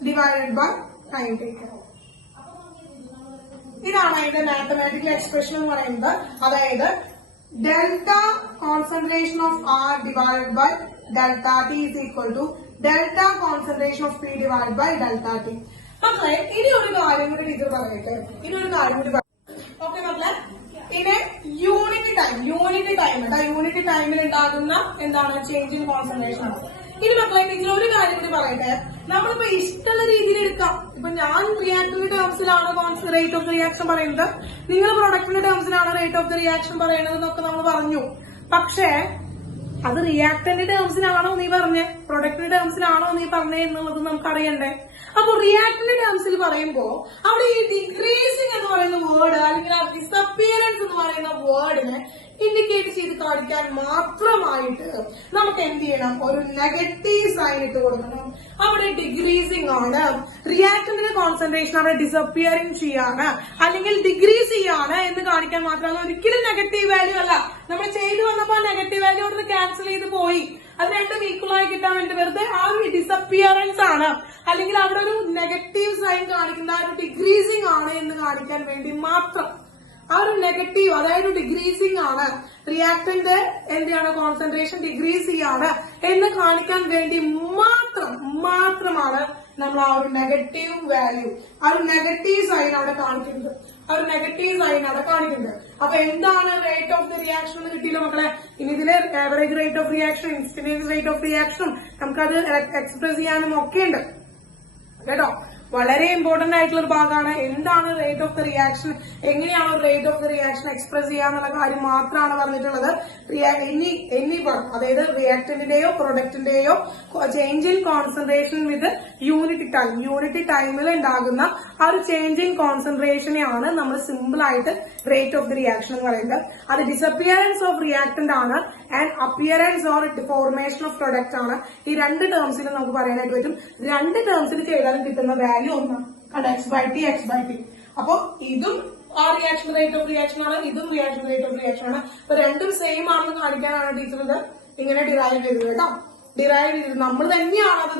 divided by time taken. ഇതാണ് അതിന്റെ മാത്തമാറ്റിക്കൽ എക്സ്പ്രഷൻ എന്ന് പറയുന്നത്. അതായത് delta concentration of R divided by delta T is equal to delta concentration of P divided by delta T. മക്കളെ ഇനി ഒരു കാര്യം കൂടി ടീച്ചർ പറയട്ടെ. ഓക്കെ മക്കളെ, പിന്നെ യൂണിറ്റ് ടൈമിൽ ഉണ്ടാകുന്ന എന്താണ് ചേഞ്ച് ഇൻ കോൺസെൻട്രേഷൻ. ഇനി മക്കളെ ടീച്ചർ ഒരു കാര്യം കൂടി പറയട്ടെ. നമ്മളിപ്പോ ഇഷ്ടമുള്ള രീതിയിൽ എടുക്കാം. ഇപ്പൊ ഞാൻ റിയാക്ടറിന്റെ ടേംസിലാണ് റേറ്റ് ഓഫ് റിയാക്ഷൻ പറയുന്നത്, നിങ്ങൾ പ്രൊഡക്റ്റിന്റെ ടേംസിലാണ് റേറ്റ് ഓഫ് ദി റിയാക്ഷൻ പറയുന്നത് എന്നൊക്കെ നമ്മൾ പറഞ്ഞു. പക്ഷേ അത് റിയാക്ടന്റ് ടേംസിനാണോ നീ പറഞ്ഞേ, പ്രൊഡക്റ്റിന്റെ ടേംസിലാണോ നീ പറഞ്ഞേ എന്നുള്ളത് നമുക്ക് അറിയണ്ടേ. അപ്പൊ റിയാക്ടന്റ് ടേംസിൽ പറയുമ്പോ അവിടെ ഈ ഡിക്രീസിംഗ് എന്ന് പറയുന്ന വേർഡ് അല്ലെങ്കിൽ ആ ഡിസപ്പിയറൻസ് എന്ന് പറയുന്ന വേർഡിനെ ഇൻഡിക്കേറ്റ് ചെയ്ത് കാണിക്കാൻ മാത്രമായിട്ട് നമുക്ക് എന്ത് ചെയ്യണം, ഒരു നെഗറ്റീവ് സൈൻ ഇട്ട് കൊടുക്കണം. അവിടെ ഡിക്രീസിംഗ് ആണ്, റിയാക്ടന്റിന്റെ കോൺസെൻട്രേഷൻ അവിടെ ഡിസപ്പിയറിംഗ് ചെയ്യാണ് അല്ലെങ്കിൽ ഡിക്രീസ് ചെയ്യാണ് എന്ന് കാണിക്കാൻ മാത്രമാണ്. ഒരിക്കലും നെഗറ്റീവ് വാല്യൂ അല്ല. നമ്മൾ ചെയ്തു വന്നപ്പോൾ നെഗറ്റീവ് വാല്യൂ അവിടെ ക്യാൻസൽ ചെയ്ത് പോയി. അത് രണ്ടും ഈക്വൽ ആയി കിട്ടാൻ വേണ്ടി വെറുതെ ആ ഒരു ഡിസപ്പിയറൻസ് ആണ് അല്ലെങ്കിൽ അവിടെ ഒരു നെഗറ്റീവ് സൈൻ കാണിക്കുന്ന ആ ഒരു ഡിക്രീസിംഗ് ആണ് എന്ന് കാണിക്കാൻ വേണ്ടി മാത്രം. ആ ഒരു നെഗറ്റീവ് അതായത് ഡിക്രീസിംഗ് ആണ്, റിയാക്ടന്റ് എന്താണ് കോൺസെൻട്രേഷൻ ഡിക്രീസ് ചെയ്യാണ് എന്ന് കാണിക്കാൻ വേണ്ടി മാത്രമാണ് നമ്മൾ ആ ഒരു നെഗറ്റീവ് വാല്യൂ, ആ ഒരു നെഗറ്റീവ് സൈൻ അവിടെ കാണിക്കുന്നത്. അപ്പൊ എന്താണ് റേറ്റ് ഓഫ് ദി റിയാക്ഷൻ എന്ന് കിട്ടിയില്ല മക്കളെ. ഇനി ഇതിലെ average rate of reaction, instantaneous rate of റിയാക്ഷനും നമുക്കത് എക്സ്പ്രസ് ചെയ്യാനും ഒക്കെ ഉണ്ട് കേട്ടോ. വളരെ ഇമ്പോർട്ടന്റ് ആയിട്ടുള്ള ഒരു ഭാഗമാണ് എന്താണ് റേറ്റ് ഓഫ് ദി റിയാക്ഷൻ, എങ്ങനെയാണ് rate of the reaction express ചെയ്യാന്നുള്ള കാര്യം മാത്രമാണ് പറഞ്ഞിട്ടുള്ളത്. ഇനി അതായത് റിയാക്ടന്റിന്റെയോ പ്രൊഡക്റ്റിന്റെയോ change in concentration with unit ടൈമിൽ ഉണ്ടാകുന്ന ആ ഒരു ചേഞ്ച് ഇൻ കോൺസെൻട്രേഷനെയാണ് നമ്മൾ സിമ്പിൾ ആയിട്ട് റേറ്റ് ഓഫ് ദി റിയാക്ഷൻ എന്ന് പറയുന്നത്. അത് ഡിസപ്പിയറൻസ് ഓഫ് റിയാക്ടന്റ് ആണ് and appearance or formation of product ആണ്. ഈ രണ്ട് ടേംസിൽ നമുക്ക് പറയാനായിട്ട് പറ്റും. രണ്ട് ടേംസിൽ ചെയ്താലും കിട്ടുന്ന വാല്യൂ ഒന്നാണ്, എക്സ് ബൈ ടി. അപ്പൊ ഇതും ആ റിയാക്ഷൻ റേറ്റ് ഓഫ് റിയാക്ഷൻ ആണ്, ഇതും റിയാക്ഷൻ റേറ്റ് ഓഫ് റിയാക്ഷൻ ആണ്. അപ്പൊ രണ്ടും സെയിം ആണെന്ന് കാണിക്കാനാണ് ടീച്ചർ ഇത് ഇങ്ങനെ ഡിറൈവ് ചെയ്തത് കേട്ടോ. ഡിറൈവ് ചെയ്തത് നമ്മൾ തന്നെയാണ്, അത്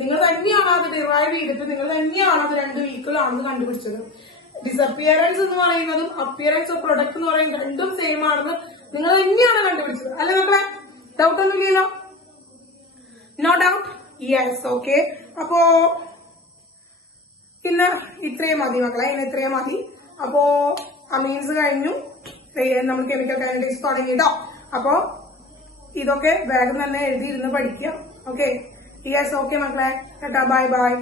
നിങ്ങൾ തന്നെയാണ് അത് ഡിറൈവ് ചെയ്തിട്ട് നിങ്ങൾ തന്നെയാണ് അത് രണ്ടും ഈക്വൽ ആണെന്ന് കണ്ടുപിടിച്ചത്. ഡിസപ്പിയറൻസ് എന്ന് പറയുന്നതും അപ്പിയറൻസ് ഓഫ് പ്രൊഡക്റ്റ് എന്ന് പറയുന്നത് രണ്ടും സെയിം ആണെന്ന് നിങ്ങൾ തന്നെയാണ് കണ്ടുപിടിച്ചത് അല്ലെ മക്കളെ? ഡൗട്ട് ഒന്നുമില്ലല്ലോ? No doubt? യെസ്. ഓക്കെ. അപ്പോ ഇന്ന് ഇത്രയും മതി മക്കളെ, ഇന്ന് ഇത്രയും മതി. അപ്പോ അമീൻസ് കഴിഞ്ഞു, നമ്മൾ കെമിക്കൽ കൈനറ്റിക്സ് തുടങ്ങിട്ടോ. അപ്പോ ഇതൊക്കെ വേഗം തന്നെ എഴുതി ഇരുന്ന് പഠിക്കുക. ഓക്കെ. യെസ്. ഓക്കെ മക്കളെ, ബൈ ബൈ.